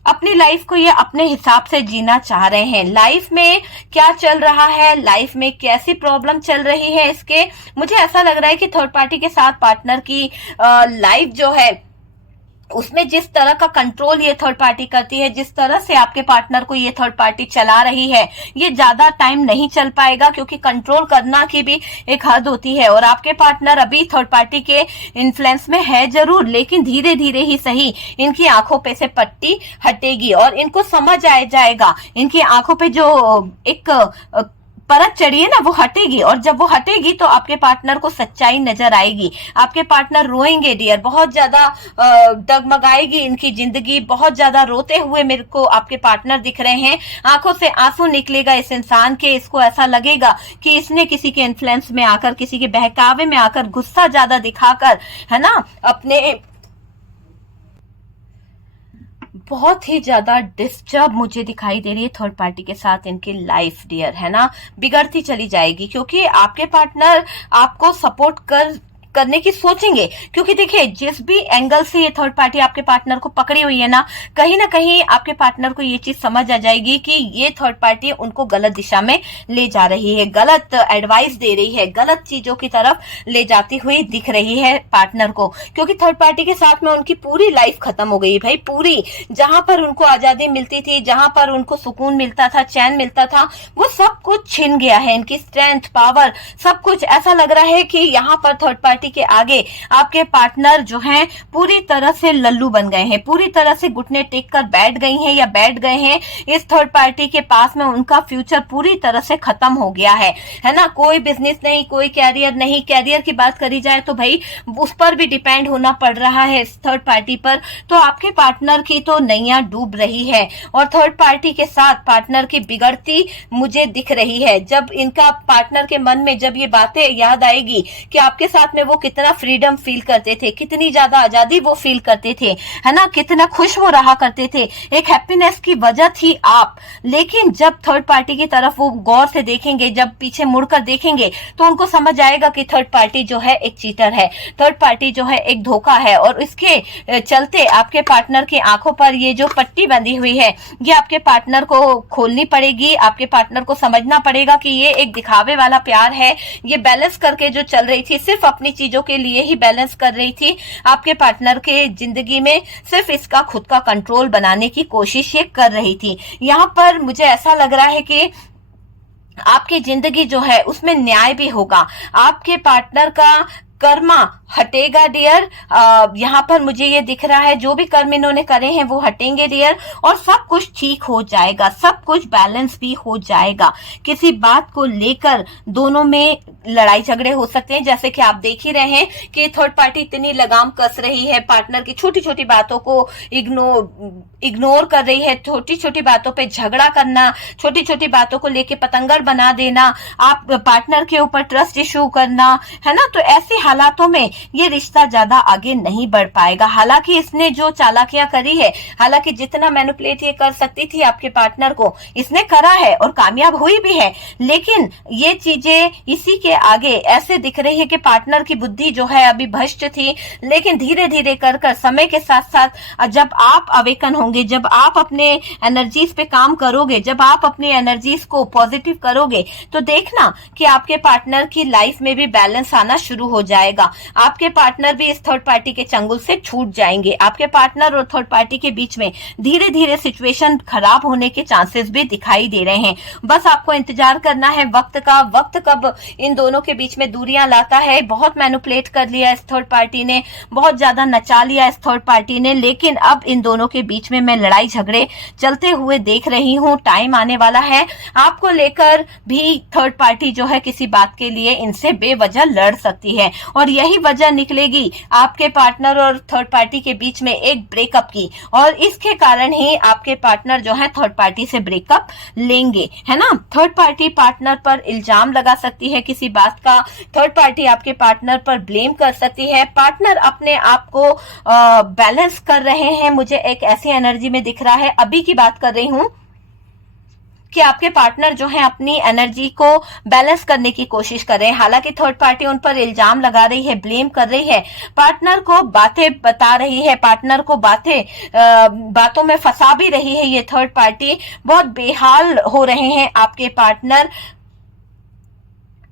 अपनी लाइफ को ये अपने हिसाब से जीना चाह रहे हैं। लाइफ में क्या चल रहा है, लाइफ में कैसी प्रॉब्लम चल रही है इसके, मुझे ऐसा लग रहा है कि थर्ड पार्टी के साथ पार्टनर की लाइफ जो है उसमें जिस तरह का कंट्रोल ये थर्ड पार्टी करती है, जिस तरह से आपके पार्टनर को ये थर्ड पार्टी चला रही है, ये ज्यादा टाइम नहीं चल पाएगा, क्योंकि कंट्रोल करना की भी एक हद होती है। और आपके पार्टनर अभी थर्ड पार्टी के इन्फ्लुएंस में है जरूर, लेकिन धीरे धीरे ही सही इनकी आंखों पे से पट्टी हटेगी और इनको समझ आ जाएगा, इनकी आंखों पे जो एक परत चढ़ी है ना वो हटेगी, और जब वो हटेगी तो आपके पार्टनर को सच्चाई नजर आएगी। आपके पार्टनर रोएंगे डियर, बहुत ज्यादा डगमगाएगी इनकी जिंदगी, बहुत ज्यादा रोते हुए मेरे को आपके पार्टनर दिख रहे हैं। आंखों से आंसू निकलेगा इस इंसान के, इसको ऐसा लगेगा कि इसने किसी के इन्फ्लुएंस में आकर, किसी के बहकावे में आकर, गुस्सा ज्यादा दिखाकर, है ना, अपने बहुत ही ज्यादा डिस्टर्ब मुझे दिखाई दे रही है थर्ड पार्टी के साथ इनकी लाइफ डियर, है ना, बिगड़ती चली जाएगी। क्योंकि आपके पार्टनर आपको सपोर्ट करने की सोचेंगे, क्योंकि देखिए जिस भी एंगल से ये थर्ड पार्टी आपके पार्टनर को पकड़ी हुई है ना कहीं आपके पार्टनर को ये चीज समझ आ जाएगी कि ये थर्ड पार्टी उनको गलत दिशा में ले जा रही है, गलत एडवाइस दे रही है, गलत चीजों की तरफ ले जाती हुई दिख रही है पार्टनर को। क्योंकि थर्ड पार्टी के साथ में उनकी पूरी लाइफ खत्म हो गई भाई, पूरी। जहां पर उनको आजादी मिलती थी, जहां पर उनको सुकून मिलता था, चैन मिलता था, वो सब कुछ छिन गया है। इनकी स्ट्रेंथ, पावर, सब कुछ ऐसा लग रहा है कि यहाँ पर थर्ड पार्टी पार्टी के आगे आपके पार्टनर जो हैं पूरी तरह से लल्लू बन गए हैं, पूरी तरह से घुटने टेक कर बैठ गई हैं या बैठ गए हैं। इस थर्ड पार्टी के पास में उनका फ्यूचर पूरी तरह से खत्म हो गया है ना। कोई बिजनेस नहीं, कोई कैरियर नहीं। कैरियर की बात करी जाए तो भाई उस पर भी डिपेंड होना पड़ रहा है इस थर्ड पार्टी पर। तो आपके पार्टनर की तो नैया डूब रही है और थर्ड पार्टी के साथ पार्टनर की बिगड़ती मुझे दिख रही है। जब इनका पार्टनर के मन में जब ये बातें याद आएगी कि आपके साथ में वो कितना फ्रीडम फील करते थे, कितनी ज्यादा आजादी वो फील करते थे, है ना, कितना खुश वो रहा करते थे, एक हैप्पीनेस की वजह थी आप। लेकिन जब थर्ड पार्टी की तरफ वो गौर से देखेंगे, जब पीछे मुड़कर देखेंगे तो उनको समझ आएगा कि थर्ड पार्टी जो है एक चीटर है, थर्ड पार्टी जो है एक धोखा है। और इसके चलते आपके पार्टनर की आंखों पर ये जो पट्टी बंधी हुई है ये आपके पार्टनर को खोलनी पड़ेगी। आपके पार्टनर को समझना पड़ेगा कि ये एक दिखावे वाला प्यार है। ये बैलेंस करके जो चल रही थी, सिर्फ अपनी चीजों के लिए ही बैलेंस कर रही थी, आपके पार्टनर के जिंदगी में सिर्फ इसका खुद का कंट्रोल बनाने की कोशिश ये कर रही थी। यहाँ पर मुझे ऐसा लग रहा है कि आपकी जिंदगी जो है उसमें न्याय भी होगा। आपके पार्टनर का कर्मा हटेगा डियर। यहाँ पर मुझे ये दिख रहा है जो भी कर्म इन्होंने करे हैं वो हटेंगे डियर और सब कुछ ठीक हो जाएगा, सब कुछ बैलेंस भी हो जाएगा। किसी बात को लेकर दोनों में लड़ाई झगड़े हो सकते हैं, जैसे कि आप देख ही रहे हैं कि थर्ड पार्टी इतनी लगाम कस रही है, पार्टनर की छोटी छोटी बातों को इग्नोर कर रही है, छोटी छोटी बातों पे झगड़ा करना, छोटी छोटी बातों को लेके पतंगर बना देना, आप पार्टनर के ऊपर ट्रस्ट इशू करना, है ना। तो ऐसी हालातों में ये रिश्ता ज्यादा आगे नहीं बढ़ पाएगा। हालांकि इसने जो चालाकियां करी है, हालांकि जितना मैनिपुलेट ये कर सकती थी आपके पार्टनर को इसने करा है और कामयाब हुई भी है, लेकिन ये चीजें इसी के आगे ऐसे दिख रही है कि पार्टनर की बुद्धि जो है अभी भ्रष्ट थी, लेकिन धीरे धीरे कर समय के साथ साथ जब आप अवेकन होंगे, जब आप अपने एनर्जीज पे काम करोगे, जब आप अपनी एनर्जीज को पॉजिटिव करोगे तो देखना कि आपके पार्टनर की लाइफ में भी बैलेंस आना शुरू हो जाएगा। आपके पार्टनर भी इस थर्ड पार्टी के चंगुल से छूट जाएंगे। आपके पार्टनर और थर्ड पार्टी के बीच में धीरे धीरे सिचुएशन खराब होने के चांसेस भी दिखाई दे रहे हैं। बस आपको इंतजार करना है वक्त का। वक्त कब इन दोनों के बीच में दूरियां लाता है। बहुत मैनिपुलेट कर लिया इस थर्ड पार्टी ने, बहुत ज्यादा नचा लिया इस थर्ड पार्टी ने, लेकिन अब इन दोनों के बीच में मैं लड़ाई झगड़े चलते हुए देख रही हूँ। टाइम आने वाला है आपको लेकर भी थर्ड पार्टी जो है किसी बात के लिए इनसे बेवजह लड़ सकती है और यही वजह निकलेगी आपके पार्टनर और थर्ड पार्टी के बीच में एक ब्रेकअप की, और इसके कारण ही आपके पार्टनर जो है थर्ड पार्टी से ब्रेकअप लेंगे, है ना। थर्ड पार्टी पार्टनर पर इल्जाम लगा सकती है किसी बात का, थर्ड पार्टी आपके पार्टनर पर ब्लेम कर सकती है। पार्टनर अपने आप को बैलेंस कर रहे हैं, मुझे एक ऐसी एनर्जी में दिख रहा है, अभी की बात कर रही हूं कि आपके पार्टनर जो है अपनी एनर्जी को बैलेंस करने की कोशिश कर रहे हैं। हालांकि थर्ड पार्टी उन पर इल्जाम लगा रही है, ब्लेम कर रही है, पार्टनर को बातें बता रही है, पार्टनर को बातों में फंसा भी रही है। ये थर्ड पार्टी बहुत बेहाल हो रहे हैं आपके पार्टनर।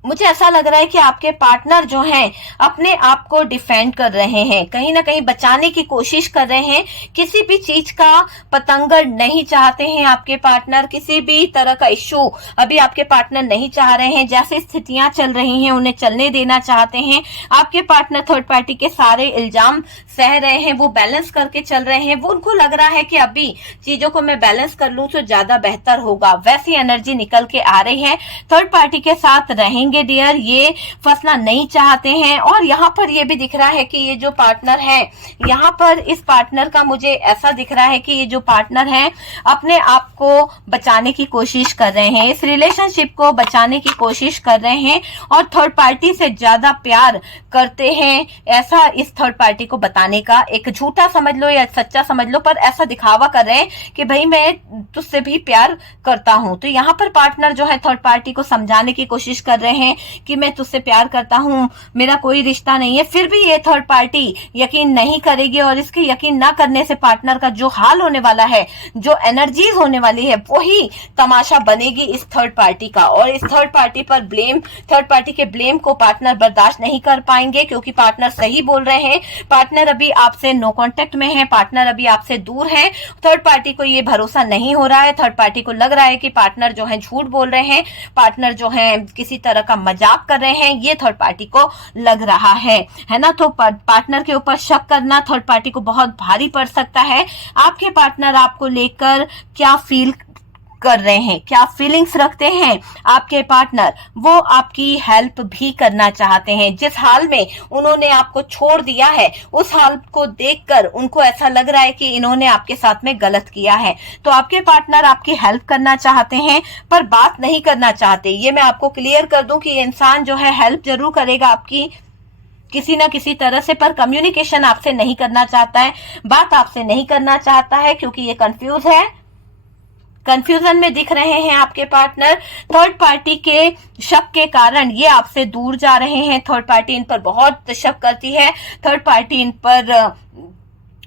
मुझे ऐसा लग रहा है कि आपके पार्टनर जो हैं अपने आप को डिफेंड कर रहे हैं, कहीं ना कहीं बचाने की कोशिश कर रहे हैं। किसी भी चीज का पतंगर नहीं चाहते हैं आपके पार्टनर, किसी भी तरह का इश्यू अभी आपके पार्टनर नहीं चाह रहे हैं। जैसे स्थितियां चल रही हैं उन्हें चलने देना चाहते हैं। आपके पार्टनर थर्ड पार्टी के सारे इल्जाम सह रहे हैं, वो बैलेंस करके चल रहे हैं। वो उनको लग रहा है कि अभी चीजों को मैं बैलेंस कर लूं तो ज्यादा बेहतर होगा, वैसी एनर्जी निकल के आ रही है। थर्ड पार्टी के साथ रहेंगे डियर, ये फंसना नहीं चाहते हैं। और यहाँ पर ये भी दिख रहा है कि ये जो पार्टनर है, यहाँ पर इस पार्टनर का मुझे ऐसा दिख रहा है कि ये जो पार्टनर है अपने आप को बचाने की कोशिश कर रहे हैं, इस रिलेशनशिप को बचाने की कोशिश कर रहे हैं और थर्ड पार्टी से ज्यादा प्यार करते हैं, ऐसा इस थर्ड पार्टी को बताने का, एक झूठा समझ लो या सच्चा समझ लो, पर ऐसा दिखावा कर रहे हैं कि भाई मैं तुझसे भी प्यार करता हूं। तो यहाँ पर पार्टनर जो है थर्ड पार्टी को समझाने की कोशिश कर रहे हैं कि मैं तुझसे प्यार करता हूं, मेरा कोई रिश्ता नहीं है। फिर भी ये थर्ड पार्टी यकीन नहीं करेगी और इसके यकीन ना करने से पार्टनर का जो हाल होने वाला है, जो एनर्जीज होने वाली है, वही तमाशा बनेगी इस थर्ड पार्टी का। और इस थर्ड पार्टी पर ब्लेम, थर्ड पार्टी के ब्लेम को पार्टनर बर्दाश्त नहीं कर पाएंगे क्योंकि पार्टनर सही बोल रहे हैं। पार्टनर अभी आपसे नो कांटेक्ट में है, पार्टनर अभी आपसे दूर है। थर्ड पार्टी को ये भरोसा नहीं हो रहा है, थर्ड पार्टी को लग रहा है कि पार्टनर जो है झूठ बोल रहे हैं, पार्टनर जो है किसी तरह का मजाक कर रहे हैं, ये थर्ड पार्टी को लग रहा है ना। तो पार्टनर के ऊपर शक करना थर्ड पार्टी को बहुत भारी पड़ सकता है। आपके पार्टनर आपको लेकर क्या फील कर रहे हैं, क्या फीलिंग्स रखते हैं आपके पार्टनर, वो आपकी हेल्प भी करना चाहते हैं। जिस हाल में उन्होंने आपको छोड़ दिया है उस हाल को देखकर उनको ऐसा लग रहा है कि इन्होंने आपके साथ में गलत किया है। तो आपके पार्टनर आपकी हेल्प करना चाहते हैं पर बात नहीं करना चाहते। ये मैं आपको क्लियर कर दूं कि ये इंसान जो है हेल्प जरूर करेगा आपकी किसी ना किसी तरह से, पर कम्युनिकेशन आपसे नहीं करना चाहता है, बात आपसे नहीं करना चाहता है क्योंकि ये कंफ्यूज है, कंफ्यूजन में दिख रहे हैं आपके पार्टनर। थर्ड पार्टी के शक के कारण ये आपसे दूर जा रहे हैं। थर्ड पार्टी इन पर बहुत शक करती है, थर्ड पार्टी इन पर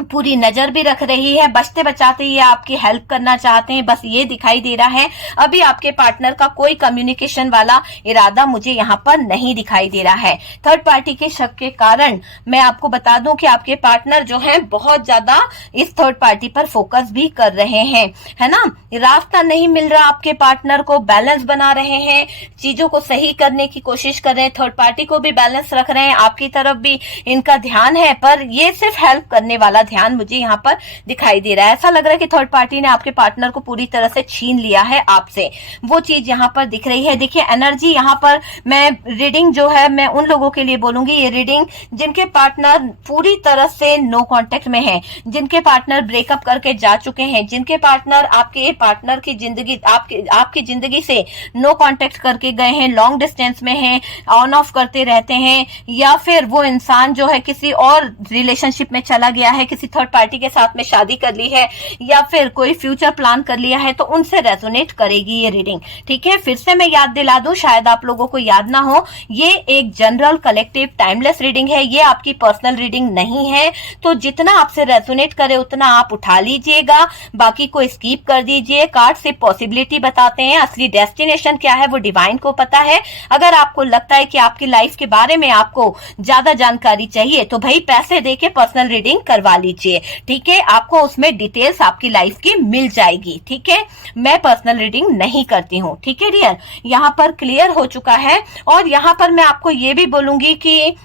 पूरी नजर भी रख रही है, बचते बचाते ये आपकी हेल्प करना चाहते हैं, बस ये दिखाई दे रहा है। अभी आपके पार्टनर का कोई कम्युनिकेशन वाला इरादा मुझे यहाँ पर नहीं दिखाई दे रहा है। थर्ड पार्टी के शक के कारण मैं आपको बता दूं कि आपके पार्टनर जो है बहुत ज्यादा इस थर्ड पार्टी पर फोकस भी कर रहे हैं, है ना। रास्ता नहीं मिल रहा आपके पार्टनर को, बैलेंस बना रहे हैं, चीजों को सही करने की कोशिश कर रहे हैं, थर्ड पार्टी को भी बैलेंस रख रहे हैं, आपकी तरफ भी इनका ध्यान है, पर ये सिर्फ हेल्प करने वाला ध्यान मुझे यहाँ पर दिखाई दे रहा है। ऐसा लग रहा है कि थर्ड पार्टी ने आपके पार्टनर को पूरी तरह से छीन लिया है आपसे, वो चीज यहाँ पर दिख रही है। देखिए एनर्जी यहाँ पर, मैं रीडिंग जो है मैं उन लोगों के लिए बोलूंगी, ये रीडिंग जिनके पार्टनर पूरी तरह से नो कांटेक्ट में है, जिनके पार्टनर ब्रेकअप करके जा चुके हैं, जिनके पार्टनर आपके पार्टनर की जिंदगी आपकी जिंदगी से नो कांटेक्ट करके गए हैं, लॉन्ग डिस्टेंस में हैं, ऑन ऑफ करते रहते हैं, या फिर वो इंसान जो है किसी और रिलेशनशिप में चला गया है, किसी थर्ड पार्टी के साथ में शादी कर ली है, या फिर कोई फ्यूचर प्लान कर लिया है, तो उनसे रेजोनेट करेगी ये रीडिंग। ठीक है, फिर से मैं याद दिला दूं, शायद आप लोगों को याद ना हो, ये एक जनरल कलेक्टिव टाइमलेस रीडिंग है, ये आपकी पर्सनल रीडिंग नहीं है। तो जितना आपसे रेजोनेट करे उतना आप उठा लीजिएगा, बाकी को स्किप कर दीजिए। कार्ड सिर्फ पॉसिबिलिटी बताते हैं, असली डेस्टिनेशन क्या है वो डिवाइन को पता है। अगर आपको लगता है कि आपकी लाइफ के बारे में आपको ज्यादा जानकारी चाहिए तो भाई पैसे देके पर्सनल रीडिंग करवा लीजिए। ठीक है, आपको उसमें डिटेल्स आपकी लाइफ की मिल जाएगी। ठीक है, मैं पर्सनल रीडिंग नहीं करती हूँ। ठीक है डियर, यहाँ पर क्लियर हो चुका है। और यहाँ पर मैं आपको ये भी बोलूंगी कि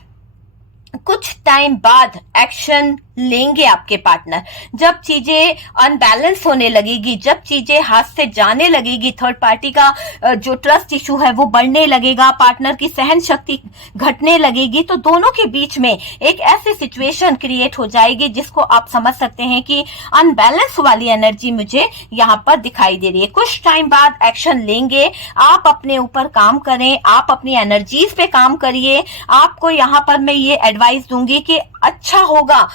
कुछ टाइम बाद एक्शन लेंगे आपके पार्टनर। जब चीजें अनबैलेंस होने लगेगी, जब चीजें हाथ से जाने लगेगी, थर्ड पार्टी का जो ट्रस्ट इशू है वो बढ़ने लगेगा, पार्टनर की सहन शक्ति घटने लगेगी, तो दोनों के बीच में एक ऐसी सिचुएशन क्रिएट हो जाएगी जिसको आप समझ सकते हैं कि अनबैलेंस वाली एनर्जी मुझे यहाँ पर दिखाई दे रही है। कुछ टाइम बाद एक्शन लेंगे, आप अपने ऊपर काम करें, आप अपनी एनर्जीज पे काम करिए। आपको यहाँ पर मैं ये एडवाइस दूंगी कि अच्छा होगा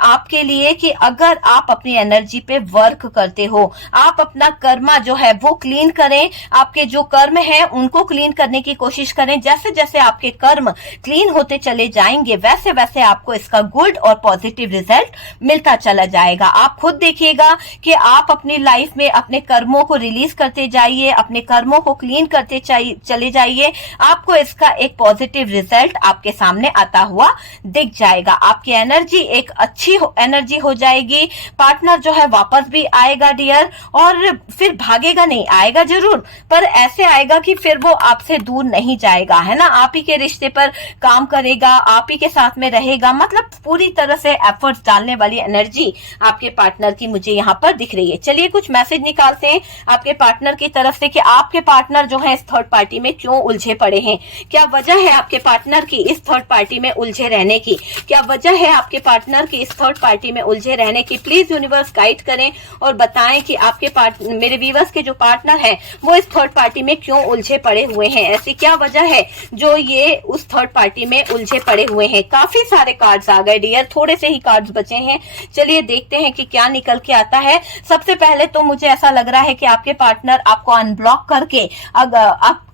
आपके लिए कि अगर आप अपनी एनर्जी पे वर्क करते हो, आप अपना कर्मा जो है वो क्लीन करें, आपके जो कर्म है उनको क्लीन करने की कोशिश करें। जैसे जैसे आपके कर्म क्लीन होते चले जाएंगे वैसे वैसे आपको इसका गुड और पॉजिटिव रिजल्ट मिलता चला जाएगा। आप खुद देखिएगा कि आप अपनी लाइफ में अपने कर्मों को रिलीज करते जाइए, अपने कर्मों को क्लीन करते चले जाइए, आपको इसका एक पॉजिटिव रिजल्ट आपके सामने आता हुआ दिख जाएगा। आपकी एनर्जी एक अच्छी एनर्जी हो जाएगी, पार्टनर जो है वापस भी आएगा डियर, और फिर भागेगा नहीं, आएगा जरूर पर ऐसे आएगा कि फिर वो आपसे दूर नहीं जाएगा, है ना। आप ही के रिश्ते पर काम करेगा, आप ही के साथ में रहेगा, मतलब पूरी तरह से एफर्ट्स डालने वाली एनर्जी आपके पार्टनर की मुझे यहाँ पर दिख रही है। चलिए कुछ मैसेज निकालते हैं आपके पार्टनर की तरफ से कि आपके पार्टनर जो है इस थर्ड पार्टी में क्यों उलझे पड़े हैं, क्या वजह है आपके पार्टनर की इस थर्ड पार्टी में उलझे रहने की, क्या वजह है आपके पार्टनर की इस थर्ड पार्टी में उलझे रहने की। प्लीज यूनिवर्स गाइड करें और बताएं कि आपके मेरे व्यूअर्स के जो पार्टनर हैं वो इस थर्ड पार्टी में क्यों उलझे पड़े हुए हैं, ऐसी क्या वजह है जो ये उस थर्ड पार्टी में उलझे पड़े हुए हैं। काफी सारे कार्ड्स आ गए डियर, थोड़े से ही कार्ड्स बचे हैं, चलिए देखते हैं कि क्या निकल के आता है। सबसे पहले तो मुझे ऐसा लग रहा है कि आपके पार्टनर आपको अनब्लॉक करके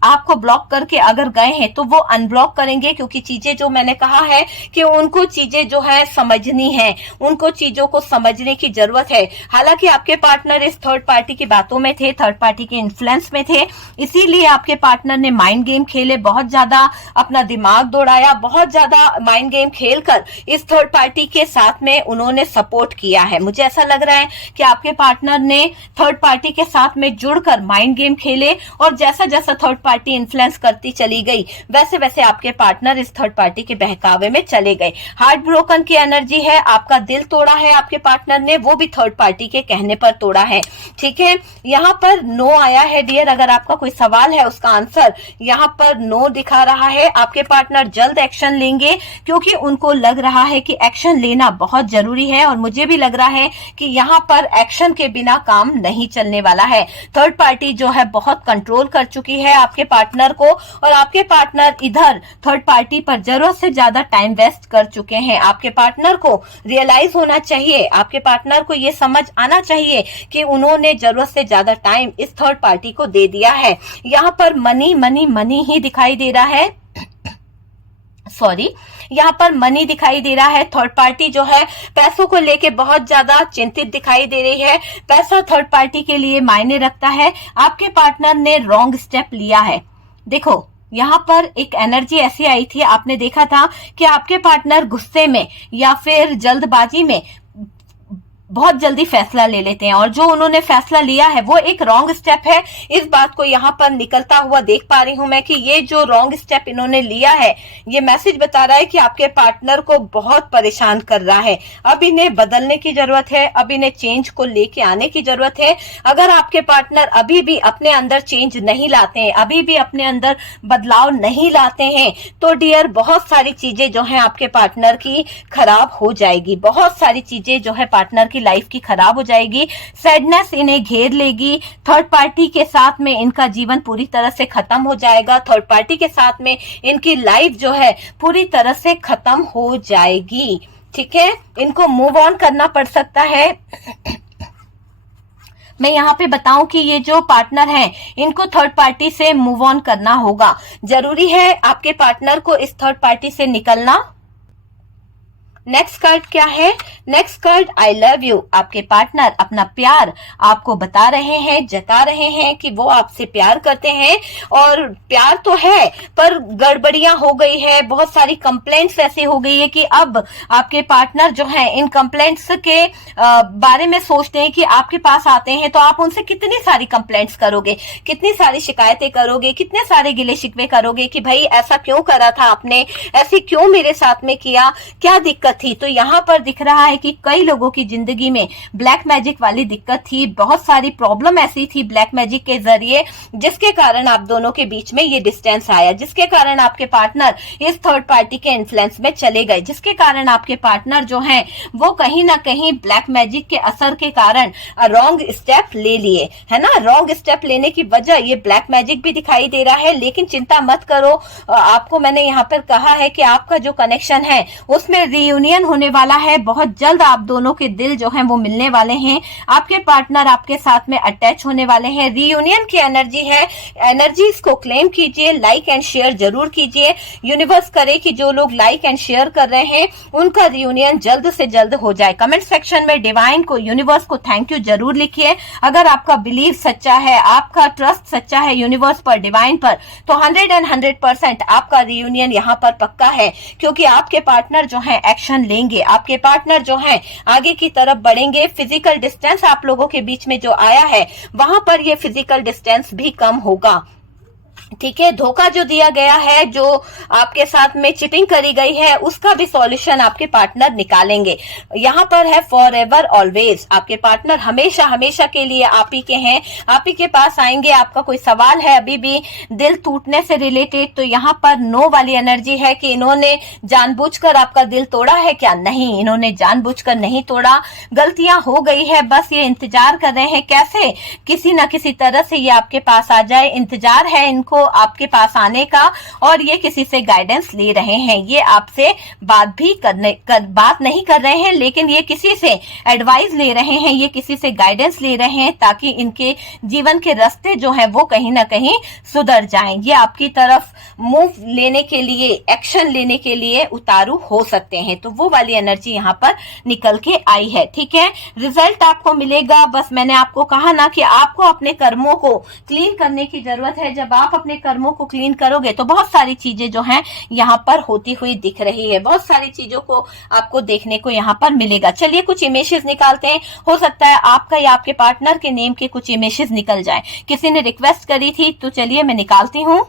आपको ब्लॉक करके अगर गए हैं तो वो अनब्लॉक करेंगे, क्योंकि चीजें जो मैंने कहा है कि उनको चीजें चीजें जो है समझनी है, उनको चीजों को समझने की जरूरत है। हालांकि आपके पार्टनर इस थर्ड पार्टी की बातों में थे, थर्ड पार्टी के इन्फ्लुएंस में थे, इसीलिए आपके पार्टनर ने माइंड गेम खेले, बहुत ज्यादा अपना दिमाग दौड़ाया, बहुत ज्यादा माइंड गेम खेलकर इस थर्ड पार्टी के साथ में उन्होंने सपोर्ट किया है। मुझे ऐसा लग रहा है कि आपके पार्टनर ने थर्ड पार्टी के साथ में जुड़कर माइंड गेम खेले और जैसा जैसा थर्ड पार्टी इन्फ्लुएंस करती चली गई वैसे वैसे आपके पार्टनर इस थर्ड पार्टी के बहकावे में चले गए। हार्ट ब्रोकन की एनर्जी है, आपका दिल तोड़ा है आपके पार्टनर ने, वो भी थर्ड पार्टी के कहने पर तोड़ा है। ठीक है, यहाँ पर नो आया है डियर। अगर आपका कोई सवाल है उसका आंसर यहाँ पर नो दिखा रहा है। आपके पार्टनर जल्द एक्शन लेंगे क्योंकि उनको लग रहा है कि एक्शन लेना बहुत जरूरी है और मुझे भी लग रहा है कि यहाँ पर एक्शन के बिना काम नहीं चलने वाला है। थर्ड पार्टी जो है बहुत कंट्रोल कर चुकी है आपके पार्टनर को और आपके पार्टनर इधर थर्ड पार्टी पर जरूरत से ज्यादा टाइम वेस्ट कर चुके हैं। आपके पार्टनर को रियलाइज होना चाहिए, आपके पार्टनर को ये समझ आना चाहिए कि उन्होंने जरूरत से ज्यादा टाइम इस थर्ड पार्टी को दे दिया है। यहाँ पर मनी मनी मनी ही दिखाई दे रहा है, सॉरी, यहाँ पर मनी दिखाई दे रहा है। थर्ड पार्टी जो है पैसों को लेके बहुत ज्यादा चिंतित दिखाई दे रही है। पैसा थर्ड पार्टी के लिए मायने रखता है। आपके पार्टनर ने रॉन्ग स्टेप लिया है। देखो यहाँ पर एक एनर्जी ऐसी आई थी, आपने देखा था कि आपके पार्टनर गुस्से में या फिर जल्दबाजी में बहुत जल्दी फैसला ले लेते हैं और जो उन्होंने फैसला लिया है वो एक रॉन्ग स्टेप है। इस बात को यहाँ पर निकलता हुआ देख पा रही हूं मैं कि ये जो रॉन्ग स्टेप इन्होंने लिया है ये मैसेज बता रहा है कि आपके पार्टनर को बहुत परेशान कर रहा है। अब इन्हें बदलने की जरूरत है, अब इन्हें चेंज को लेके आने की जरूरत है। अगर आपके पार्टनर अभी भी अपने अंदर चेंज नहीं लाते हैं, अभी भी अपने अंदर बदलाव नहीं लाते हैं तो डियर बहुत सारी चीजें जो है आपके पार्टनर की खराब हो जाएगी, बहुत सारी चीजें जो है पार्टनर की लाइफ की खराब हो जाएगी। सैडनेस इन्हें घेर लेगी। थर्ड पार्टी के साथ में इनका जीवन पूरी तरह से खत्म हो जाएगा। थर्ड पार्टी के साथ में इनकी लाइफ जो है पूरी तरह से खत्म हो जाएगी। ठीक है, इनको मूव ऑन करना पड़ सकता है। मैं यहाँ पे बताऊं कि ये जो पार्टनर हैं इनको थर्ड पार्टी से मूव ऑन करना होगा। जरूरी है आपके पार्टनर को इस थर्ड पार्टी से निकलना। नेक्स्ट कार्ड क्या है? Next card I love you. आपके पार्टनर अपना प्यार आपको बता रहे हैं, जता रहे हैं कि वो आपसे प्यार करते हैं और प्यार तो है पर गड़बड़ियां हो गई है, बहुत सारी कंप्लेंट्स ऐसी हो गई है कि अब आपके पार्टनर जो हैं इन कंप्लेंट्स के बारे में सोचते हैं कि आपके पास आते हैं तो आप उनसे कितनी सारी कंप्लेंट्स करोगे, कितनी सारी शिकायतें करोगे, कितने सारे गिले शिकवे करोगे कि भाई ऐसा क्यों करा था आपने, ऐसे क्यों मेरे साथ में किया, क्या दिक्कत थी। तो यहाँ पर दिख रहा है कि कई लोगों की जिंदगी में ब्लैक मैजिक वाली दिक्कत थी, बहुत सारी प्रॉब्लम ऐसी थी ब्लैक मैजिक के जरिए जिसके कारण आप दोनों के बीच में ये डिस्टेंस आया, जिसके कारण आपके पार्टनर इस थर्ड पार्टी के इन्फ्लुएंस में चले गए, जिसके कारण आपके पार्टनर जो हैं वो कहीं ना कहीं ब्लैक मैजिक के असर के कारण रॉन्ग स्टेप ले लिए, है ना। रॉन्ग स्टेप लेने की वजह ये ब्लैक मैजिक भी दिखाई दे रहा है। लेकिन चिंता मत करो, आपको मैंने यहाँ पर कहा है कि आपका जो कनेक्शन है उसमें रियूनियन होने वाला है। बहुत जल्द आप दोनों के दिल जो हैं वो मिलने वाले हैं। आपके पार्टनर आपके साथ में अटैच होने वाले हैं। रियूनियन की एनर्जी है, एनर्जीज को क्लेम कीजिए, लाइक एंड शेयर जरूर कीजिए। यूनिवर्स करे कि जो लोग लाइक एंड शेयर कर रहे हैं उनका रियूनियन जल्द से जल्द हो जाए। कमेंट सेक्शन में डिवाइन को, यूनिवर्स को थैंक यू जरूर लिखिए। अगर आपका बिलीव सच्चा है, आपका ट्रस्ट सच्चा है यूनिवर्स पर, डिवाइन पर, तो 100% आपका रियूनियन यहाँ पर पक्का है क्योंकि आपके पार्टनर जो है एक्शन लेंगे, आपके पार्टनर जो हैं आगे की तरफ बढ़ेंगे। फिजिकल डिस्टेंस आप लोगों के बीच में जो आया है वहां पर ये फिजिकल डिस्टेंस भी कम होगा। ठीक है, धोखा जो दिया गया है, जो आपके साथ में चीटिंग करी गई है, उसका भी सॉल्यूशन आपके पार्टनर निकालेंगे। यहाँ पर है फॉर एवर ऑलवेज, आपके पार्टनर हमेशा हमेशा के लिए आप ही के हैं, आप ही के पास आएंगे। आपका कोई सवाल है अभी भी दिल टूटने से रिलेटेड, तो यहाँ पर नो वाली एनर्जी है कि इन्होंने जानबूझकर आपका दिल तोड़ा है क्या? नहीं, इन्होंने जानबूझकर नहीं तोड़ा, गलतियां हो गई है, बस ये इंतजार कर रहे हैं कैसे किसी न किसी तरह से ये आपके पास आ जाए। इंतजार है इनको आपके पास आने का, और ये किसी से गाइडेंस ले रहे हैं। ये आपसे बात नहीं कर रहे हैं, लेकिन ये किसी से एडवाइस ले रहे हैं, ये किसी से गाइडेंस ले रहे हैं ताकि इनके जीवन के रास्ते जो हैं वो कहीं ना कहीं सुधर जाएं। ये आपकी तरफ मूव लेने के लिए, एक्शन लेने के लिए उतारू हो सकते हैं। तो वो वाली एनर्जी यहाँ पर निकल के आई है। ठीक है, रिजल्ट आपको मिलेगा। बस मैंने आपको कहा ना कि आपको अपने कर्मों को क्लीन करने की जरूरत है। जब आप अपने कर्मों को क्लीन करोगे तो बहुत सारी चीजें जो हैं यहाँ पर होती हुई दिख रही है, बहुत सारी चीजों को आपको देखने को यहाँ पर मिलेगा। चलिए कुछ इमेजेस निकालते हैं, हो सकता है आपका या आपके पार्टनर के नेम के कुछ इमेजेस निकल जाए। किसी ने रिक्वेस्ट करी थी तो चलिए मैं निकालती हूँ।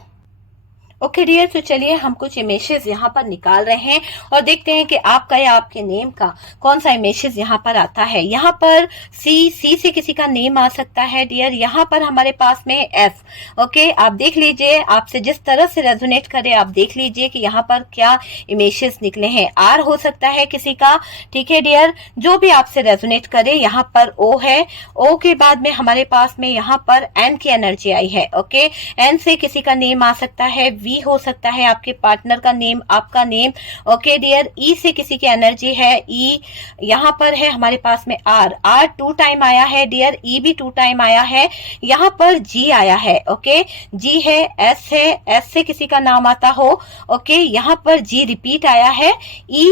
ओके डियर, तो चलिए हम कुछ इमेजेस यहाँ पर निकाल रहे हैं और देखते हैं कि आपका या आपके नेम का कौन सा इमेजेस यहाँ पर आता है। यहाँ पर सी से किसी का नेम आ सकता है डियर। यहाँ पर हमारे पास में एफ। ओके, आप देख लीजिए, आपसे जिस तरह से रेजोनेट करे आप देख लीजिए कि यहाँ पर क्या इमेजेस निकले हैं। आर हो सकता है किसी का। ठीक है डियर, जो भी आपसे रेजोनेट करे। यहाँ पर ओ है, ओ के बाद में हमारे पास में यहाँ पर एन की एनर्जी आई है। ओके, एन से किसी का नेम आ सकता है, वी हो सकता है आपके पार्टनर का नेम, आपका नेम। ओके डियर, ई से किसी की एनर्जी है, ई यहाँ पर है हमारे पास में आर 2 टाइम आया है डियर, ई भी 2 टाइम आया है। यहाँ पर जी आया है। ओके, जी है, एस है, एस से किसी का नाम आता हो। ओके, यहाँ पर जी रिपीट आया है, ई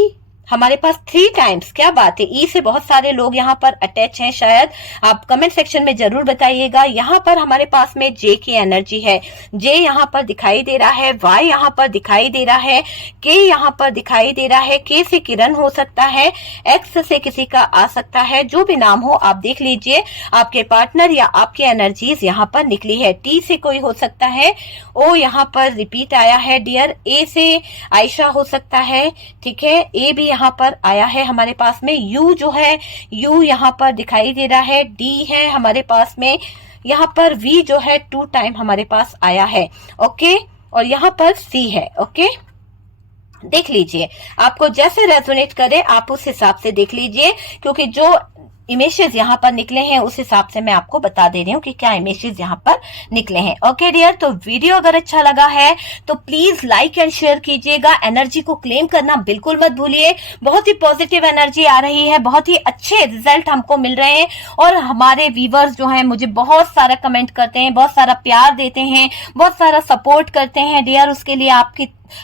हमारे पास 3 टाइम्स। क्या बात है, ई से बहुत सारे लोग यहाँ पर अटैच हैं, शायद आप कमेंट सेक्शन में जरूर बताइएगा। यहाँ पर हमारे पास में जे की एनर्जी है, जे यहाँ पर दिखाई दे रहा है, वाई यहाँ पर दिखाई दे रहा है, के यहाँ पर दिखाई दे रहा है, के से किरण हो सकता है, एक्स से किसी का आ सकता है। जो भी नाम हो आप देख लीजिए, आपके पार्टनर या आपकी एनर्जीज यहाँ पर निकली है। टी से कोई हो सकता है, ओ यहाँ पर रिपीट आया है डियर, ए से आयशा हो सकता है। ठीक है, ए भी यहाँ पर आया है हमारे पास में। यू जो है, यू यहाँ पर दिखाई दे रहा है, डी है हमारे पास में। यहाँ पर वी जो है 2 टाइम हमारे पास आया है। ओके, और यहाँ पर सी है। ओके, देख लीजिए, आपको जैसे रेजोनेट करे आप उस हिसाब से देख लीजिए, क्योंकि जो इमेजेस यहाँ पर निकले हैं उस हिसाब से मैं आपको बता दे रही हूँ कि क्या इमेजेस यहाँ पर निकले हैं। ओके डियर, तो वीडियो अगर अच्छा लगा है तो प्लीज लाइक एंड शेयर कीजिएगा। एनर्जी को क्लेम करना बिल्कुल मत भूलिए। बहुत ही पॉजिटिव एनर्जी आ रही है, बहुत ही अच्छे रिजल्ट हमको मिल रहे हैं, और हमारे व्यूवर्स जो हैं मुझे बहुत सारा कमेंट करते हैं, बहुत सारा प्यार देते हैं, बहुत सारा सपोर्ट करते हैं डियर। उसके लिए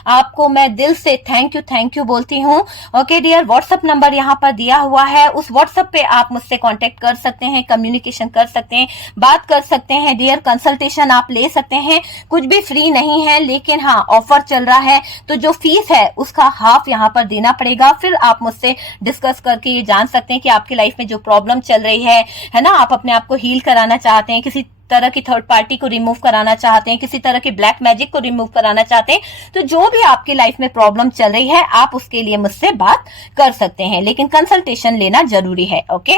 आपको मैं दिल से थैंक यू बोलती हूँ। ओके डियर, व्हाट्सएप नंबर यहाँ पर दिया हुआ है, उस व्हाट्सएप पे आप मुझसे कांटेक्ट कर सकते हैं, कम्युनिकेशन कर सकते हैं, बात कर सकते हैं डियर। कंसल्टेशन आप ले सकते हैं, कुछ भी फ्री नहीं है, लेकिन हाँ ऑफर चल रहा है तो जो फीस है उसका हाफ यहाँ पर देना पड़ेगा। फिर आप मुझसे डिस्कस करके ये जान सकते हैं कि आपकी लाइफ में जो प्रॉब्लम चल रही है ना, आप अपने आप को हील कराना चाहते हैं, किसी तरह की थर्ड पार्टी को रिमूव कराना चाहते हैं, किसी तरह की ब्लैक मैजिक को रिमूव कराना चाहते हैं, तो जो भी आपकी लाइफ में प्रॉब्लम चल रही है आप उसके लिए मुझसे बात कर सकते हैं, लेकिन कंसल्टेशन लेना जरूरी है। ओके।